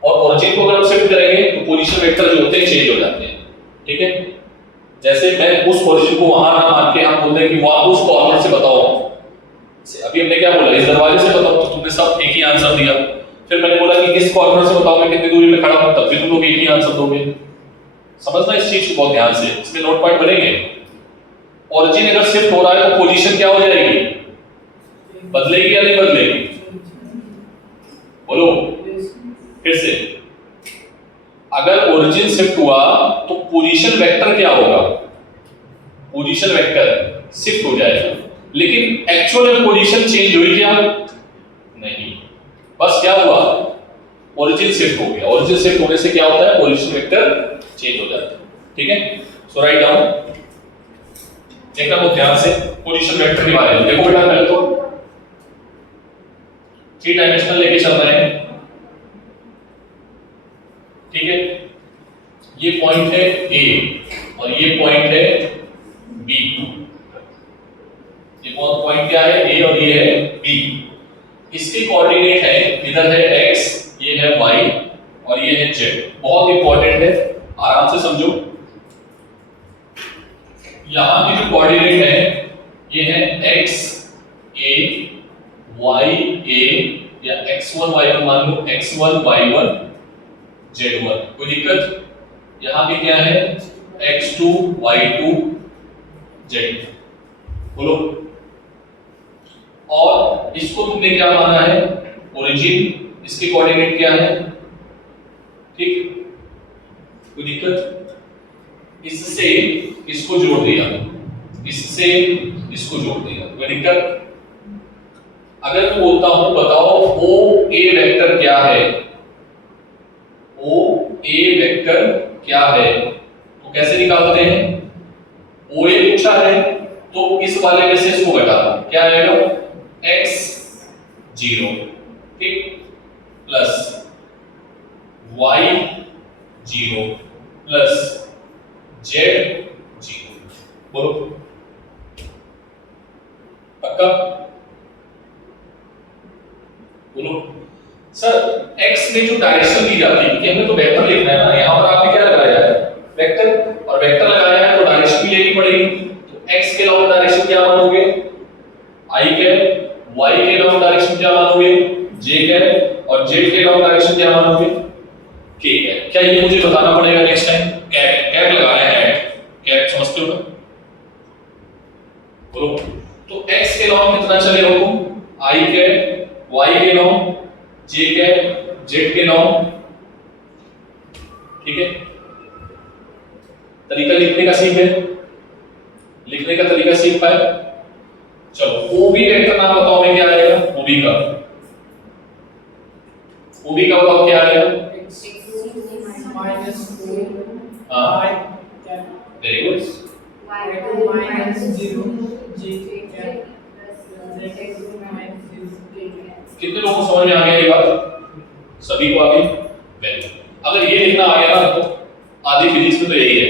और ओरिजिन को अगर हम शिफ्ट करेंगे तो पोजीशन वेक्टर जो होते हैं चेंज हो जाते हैं, ठीक है। जैसे मैं उस पोजीशन को वहां ना मान के हम बोलते हैं कि वहां उस कॉर्नर से बताओ, अभी हमने क्या बोला, इस दरवाजे से बताओ, तो तुमने सब एक ही आंसर दिया। फिर मैंने बोला कि इस कॉर्नर से बताओ मैं कितनी दूरी पे खड़ा हूं, तब भी तुम लोग एक ही आंसर दोगे। समझना इस चीज को बहुत ध्यान से, इसमें नोट पॉइंट बनेंगे। ओरिजिन अगर शिफ्ट हो रहा है तो पोजीशन क्या हो जाएगी, बदलेगी या नहीं बदलेगी, बोलो फिर से। अगर ओरिजिन शिफ्ट हुआ तो पोजीशन वेक्टर क्या होगा, पोजीशन वेक्टर शिफ्ट हो जाएगा, लेकिन एक्चुअल में पोजीशन चेंज हुई क्या, नहीं, बस क्या हुआ, ओरिजिन शिफ्ट हो गया। ओरिजिन शिफ्ट होने से क्या होता है, पोजीशन वेक्टर चेंज हो जाता है, ठीक है। सो राइट डाउन, देखना बहुत ध्यान से पोजीशन वेक्टर के बारे में। देखो बेटा पहले तो 3 डायमेंशनल लेके चल रहे हैं, ठीक है। ये पॉइंट है ए और ये पॉइंट है बी। ये पॉइंट क्या है, ए और ये है बी। इसके कोऑर्डिनेट है, इधर है x, ये है y और ये है z। बहुत इंपॉर्टेंट है, आराम से समझो। यहां की जो कोऑर्डिनेट है ये है x a y a या x1 y1 मान लो, x1 y1 z1, कोई दिक्कत। यहां पे क्या है x2 y2 z, बोलो। और इसको तुमने क्या माना है, ओरिजिन, इसके कोऑर्डिनेट क्या है, ठीक, कोई दिक्कत। इससे इसको जोड़ दिया, इससे इसको जोड़ दिया, कोई दिक्कत। अगर मैं बोलता हूं बताओ ओ ए वेक्टर क्या है, ओ ए वेक्टर क्या है, तो कैसे निकालते हैं, ओ ए पूछा है तो इस वाले में से इसको घटा दो, क्या आएगा x 0, ठीक, प्लस y 0 प्लस z 0, बोलो पक्का, बोलो। सर x में जो डायरेक्शन दी जाती है, हमें तो वेक्टर लिखना है ना, यहां पर आपने क्या लगाया है, वेक्टर, और वेक्टर लगाया है तो डायरेक्शन भी लेनी पड़ेगी। तो x के लॉन्ग डायरेक्शन क्या मानोगे, i कैप, y के लॉन्ग डायरेक्शन क्या मानोगे, j कैप, और z के लॉन्ग डायरेक्शन क्या मानोगे, k कैप। क्या ये मुझे बताना पड़ेगा नेक्स्ट टाइम, कैप कैप लगाना है, कैप समझते हो ना, बोलो। तो x के लॉन्ग कितना चलेगा तुम, i कैप, y के लॉन्ग, j कैप, z के लॉन्ग, ठीक है। तरीका लिखने का सीख है, लिखने का तरीका सीख पाए। चलो OB वेक्टर नाम बताओ मैं क्या आएगा, OB का, OB का बताओ क्या आएगा, हाँ वेरी गुड, कितने लोगों को समझ में आ गया ये बात, सभी को आ गई, वेरी गुड। अगर ये लिखना आ गया ना तो आधी फिजिक्स में तो यही है,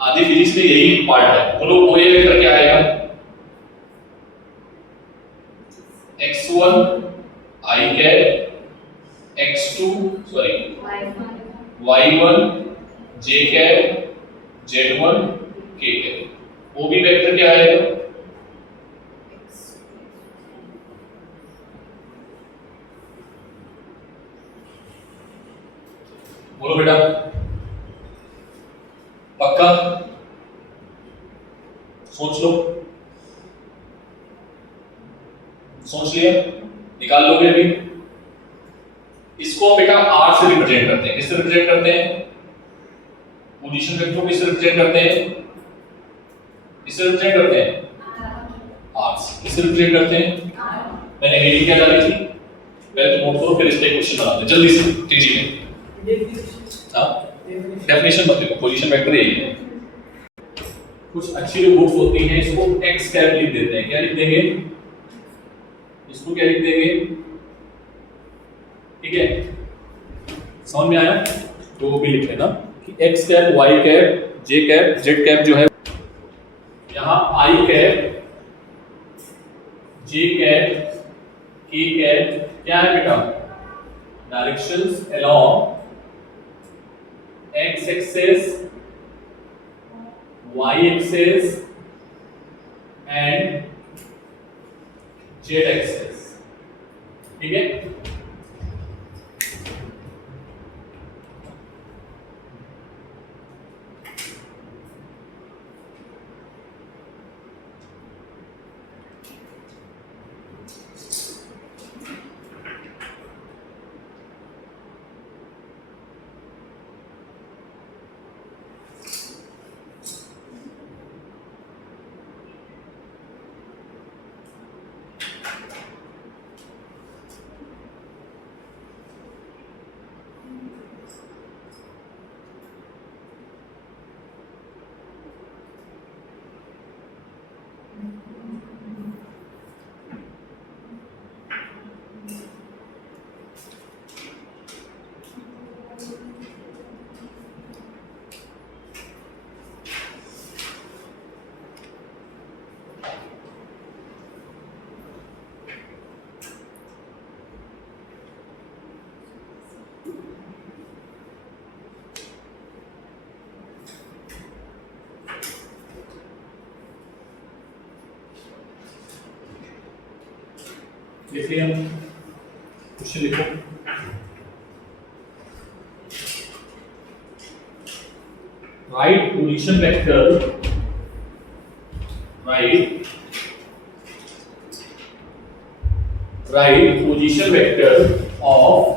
आधी फिजिक्स में यही पार्ट है। बोलो OA वेक्टर क्या आएगा, x1 i cap, x2 sorry y1 j cap, z1 k cap. OB vector क्या आएगा, बोलो बेटा पक्का, सोच लो, सोच लिया, निकाल लोगे अभी। इसको बेटा r से रिप्रेजेंट करते हैं, किससे रिप्रेजेंट करते हैं, पोजीशन वेक्टर को किससे रिप्रेजेंट करते हैं, किससे रिप्रेजेंट करते हैं, r से। किससे रिप्रेजेंट करते हैं, मैंने हेडिंग क्या डाली थी, पहले तो नोट करो फिर इस पे क्वेश्चन बनाते हैं जल्दी से तेजी में। हां डेफिनेशन मत लिखो, पोजीशन वेक्टर यही है। कुछ अच्छी जो बुक्स होती हैं इसको x कैप लिख देते हैं, क्या लिख देंगे, इसको क्या लिख देंगे, ठीक है, समझ में आया। तो वो भी लिख लेना कि x cap, y cap, j cap, z cap जो है, यहाँ i कैप, j कैप, के कैप क्या है बेटा, directions along x axis, y axis and z axis. ठीक है, देखिए हम क्वेश्चन लिखो। Right position vector, right position vector of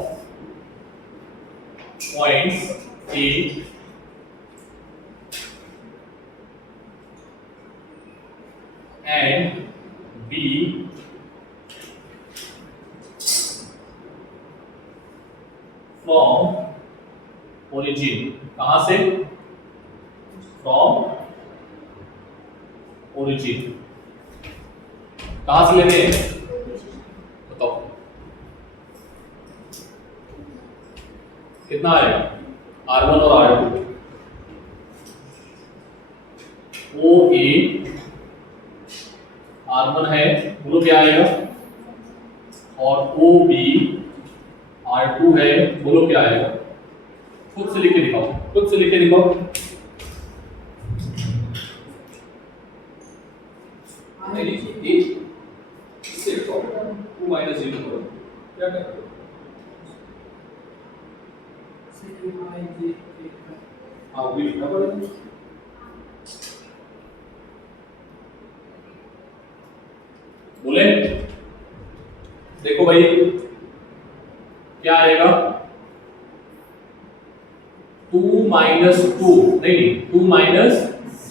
points A and B from origin. कहां से, फ्रॉम ओरिजिन। कहां से लेते हैं बताओ, कितना आएगा, R1 और R2। ओ ए R1 है, बोलो क्या आएगा, और ओ बी R2 है, बोलो क्या आएगा, खुद से लिख के दिखाओ, खुद से लिख के दिखाओ। इससे लिखो 2 - 0 करो, क्या करोगे, हाँ वो लिखना पड़ेगा। बोले देखो भाई क्या आएगा, 2 - 2 नहीं 2 -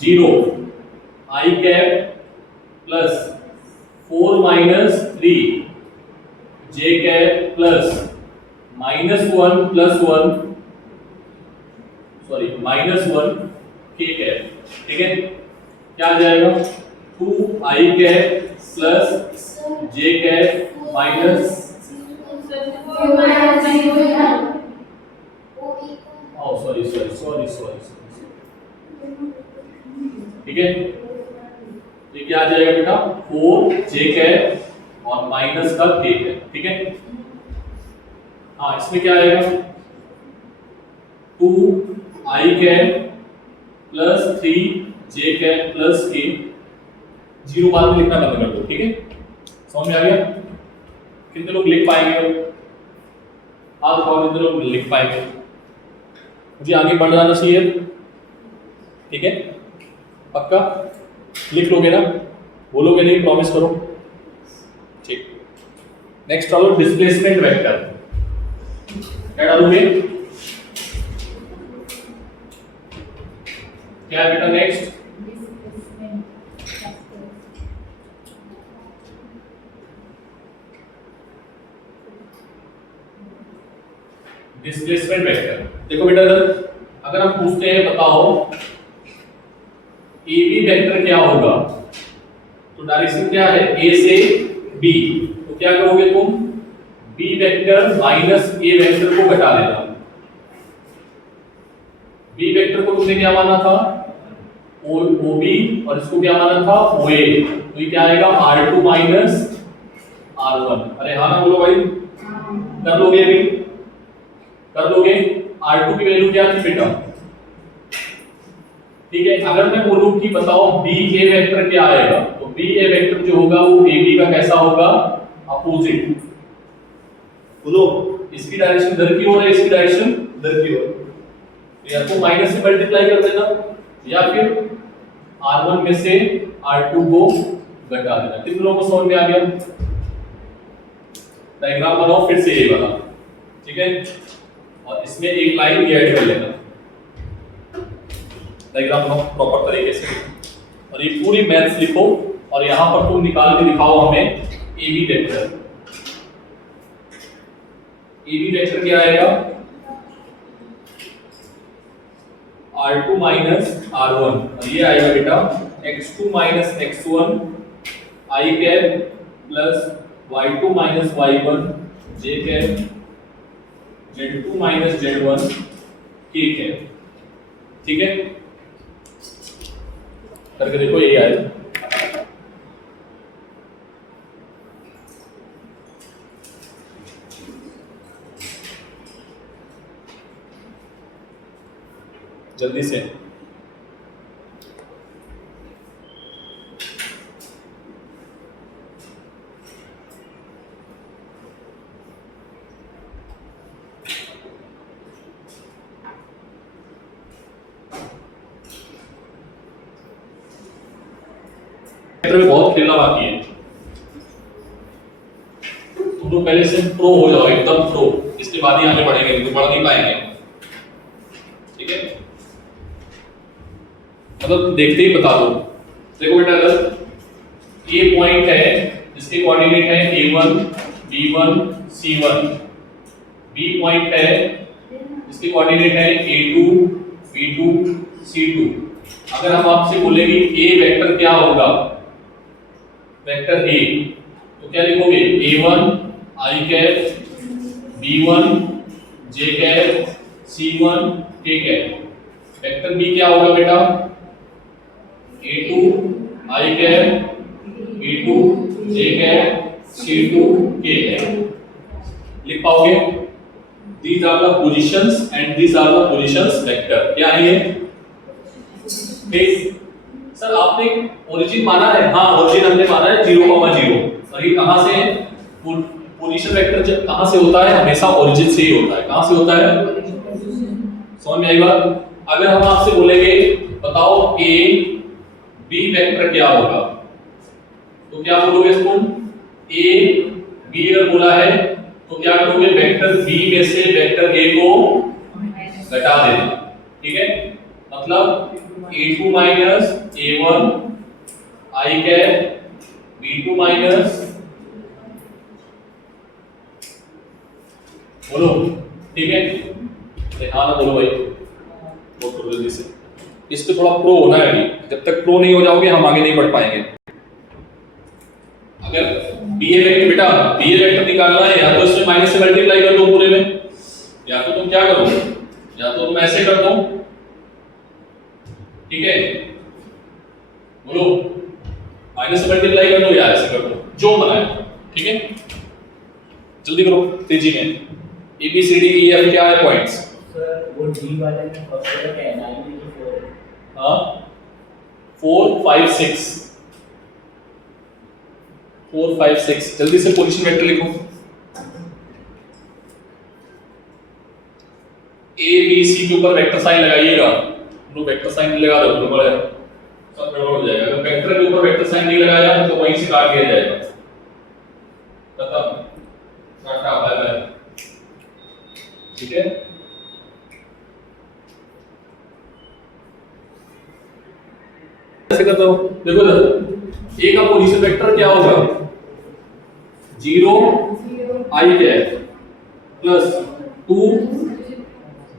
0 I cap plus 4 - 3 J cap plus -1 + 1 sorry -1 K cap. ठीक है, क्या आ जाएगा, 2 I cap plus J cap minus sorry, ठीक है, ये क्या आ जाएगा बेटा, 4 J कैप और माइनस का K कैप। ठीक है, हाँ इसमें क्या आएगा, 2 I cap plus 3 J cap plus K, 0 बाद में लिखना बंद कर दो। ठीक है, समझ में आ गया, कितने लोग लिख पाएंगे, हाथ उठाओ कितने लोग लिख पाएंगे, मुझे आगे बढ़ जाना चाहिए। ठीक है, पक्का लिख लोगे ना, बोलोगे नहीं, प्रॉमिस करो। ठीक, नेक्स्ट डालो डिस्प्लेसमेंट वेक्टर, क्या डालोगे, क्या बेटा नेक्स्ट, डिस्प्लेसमेंट वेक्टर। देखो बेटा अगर हम पूछते हैं बताओ ए बी वेक्टर क्या होगा, तो डायरेक्शन क्या है, ए से बी, तो क्या करोगे तुम, बी वेक्टर माइनस ए वेक्टर को घटा लेना। बी वेक्टर को तुमने क्या माना था, ओ बी, और इसको क्या माना था, ओ ए, तो ये क्या आएगा, R2 - R1। अरे हाँ ना बोलो भाई, कर लोगे अभी, कर लोगे। R2 की वैल्यू क्या थी बेटा? ठीक है, अगर मैं बोलूं कि बताओ बी ए वेक्टर क्या आएगा, तो बी ए वेक्टर जो होगा वो ए बी का कैसा होगा? अपोजिट। बोलो, इसकी डायरेक्शन इधर की ओर है, इसकी डायरेक्शन इधर की ओर। या तो माइनस से मल्टीप्लाई कर देना, या फिर R1 में से R2 को घटा देना। कितने लोगों को समझ में आ गया? डायग्राम बनाओ फिर से ये वाला, ठीक है, और इसमें एक लाइन भी ऐड कर लेना। डायग्राम बनाओ प्रॉपर तरीके से, और ये पूरी मैथ्स लिखो, और यहां पर तुम निकाल के दिखाओ हमें A B vector. A B vector क्या आएगा? R2 माइनस R1, और ये आएगा बेटा X2 minus X1 I cap plus Y2 minus Y1 J cap Z2 minus Z1 K cap. ठीक है, करके देखो, यही आएगा। जल्दी से में बहुत खेलना बाकी है। तुम लोग पहले से प्रो हो जाओ, एकदम प्रो, इसके बाद ही आगे बढ़ेंगे, तो बढ़ नहीं पाएंगे। ठीक है, मतलब देखते ही बता दो। देखो बेटा, अगर ये पॉइंट है, इसके कोऑर्डिनेट है A1 B1 C1, B point है, इसके कोऑर्डिनेट है A2 B2 C2। अगर हम आपसे बोले कि A वेक्टर क्या होगा, वेक्टर A, तो क्या लिखोगे? A1 I cap B1 J cap C1 K cap. Vector B क्या होगा बेटा? A2 I cap B2 J cap C2 K cap. लिख पाओगे? These are the positions and these are the positions vector। क्या है ये? ठीक, सर आपने ओरिजिन माना है? हाँ, ओरिजिन हमने माना है 0,0। और ये कहां से है? पोजीशन वेक्टर जब कहां से होता है? हमेशा ओरिजिन से ही होता है। कहां से होता है? समझ में आई बात? अगर हम आपसे बोलेंगे बताओ ए बी वेक्टर क्या होगा, तो क्या बोलोगे तुम? ए बी अगर बोला है तो क्या करोगे? वेक्टर बी में से वेक्टर ए को घटा देना। ठीक है, मतलब A2 minus A1 I cap B2 minus, बोलो ठीक है, हाँ ना बोलो भाई, बहुत करो जल्दी से। इस पे थोड़ा प्रो होना है, जब तक प्रो नहीं हो जाओगे हम आगे नहीं बढ़ पाएंगे। अगर बी ए वेक्टर बेटा, बी ए वेक्टर निकालना है, या तो इसमें माइनस से मल्टीप्लाई कर दो पूरे में, या तो तुम क्या करो, या तो तुम ऐसे कर दो। ठीक है, बोलो माइनस से मल्टीप्लाई कर दो या ऐसे कर दो, जो बनाए। ठीक है, जल्दी करो तेजी में। A B C D E F क्या है पॉइंट्स? सर वो डी वाले में फर्स्ट वाला क्या है? 9 into 4। हां 4 5 6 4 5 6। जल्दी से पोजीशन वेक्टर लिखो। ए बी सी के ऊपर वेक्टर साइन लगाइएगा। लो वेक्टर साइन नहीं लगा दो तो बड़ा सब गड़बड़ हो जाएगा। अगर वेक्टर के ऊपर वेक्टर साइन नहीं लगाया तो वहीं से काट दिया जाएगा। खत्म, काटा बाय बाय। ठीक है, ऐसे करते हो। देखो ए का पोजीशन वेक्टर क्या होगा? 0 I cap plus 2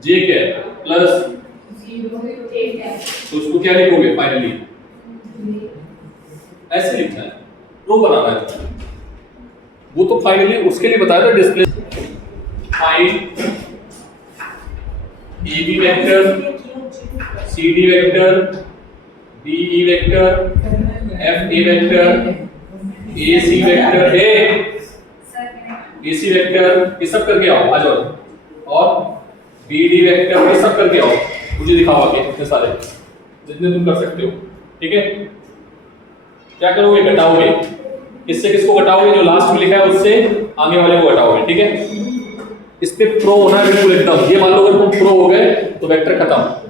J cap plus 0 K cap. तो उसको क्या लिखोगे फाइनली? ऐसे लिखना है, प्रो बनाना है। वो तो फाइनली उसके लिए बताया था display. Find A B vector, C D vector, D E vector, F A vector, A C vector. AC vector ये सब करके आओ, आ जाओ, और BD वेक्टर ये सब करके आओ, मुझे दिखाओ आगे इतने सारे जितने तुम कर सकते हो। ठीक है, क्या करोगे, घटाओगे, किससे किसको घटाओगे, जो लास्ट में लिखा है उससे आगे वाले को घटाओगे। ठीक है, इस पे प्रो होना है बिल्कुल एकदम। ये मान लो अगर तुम प्रो हो गए तो वेक्टर खत्म।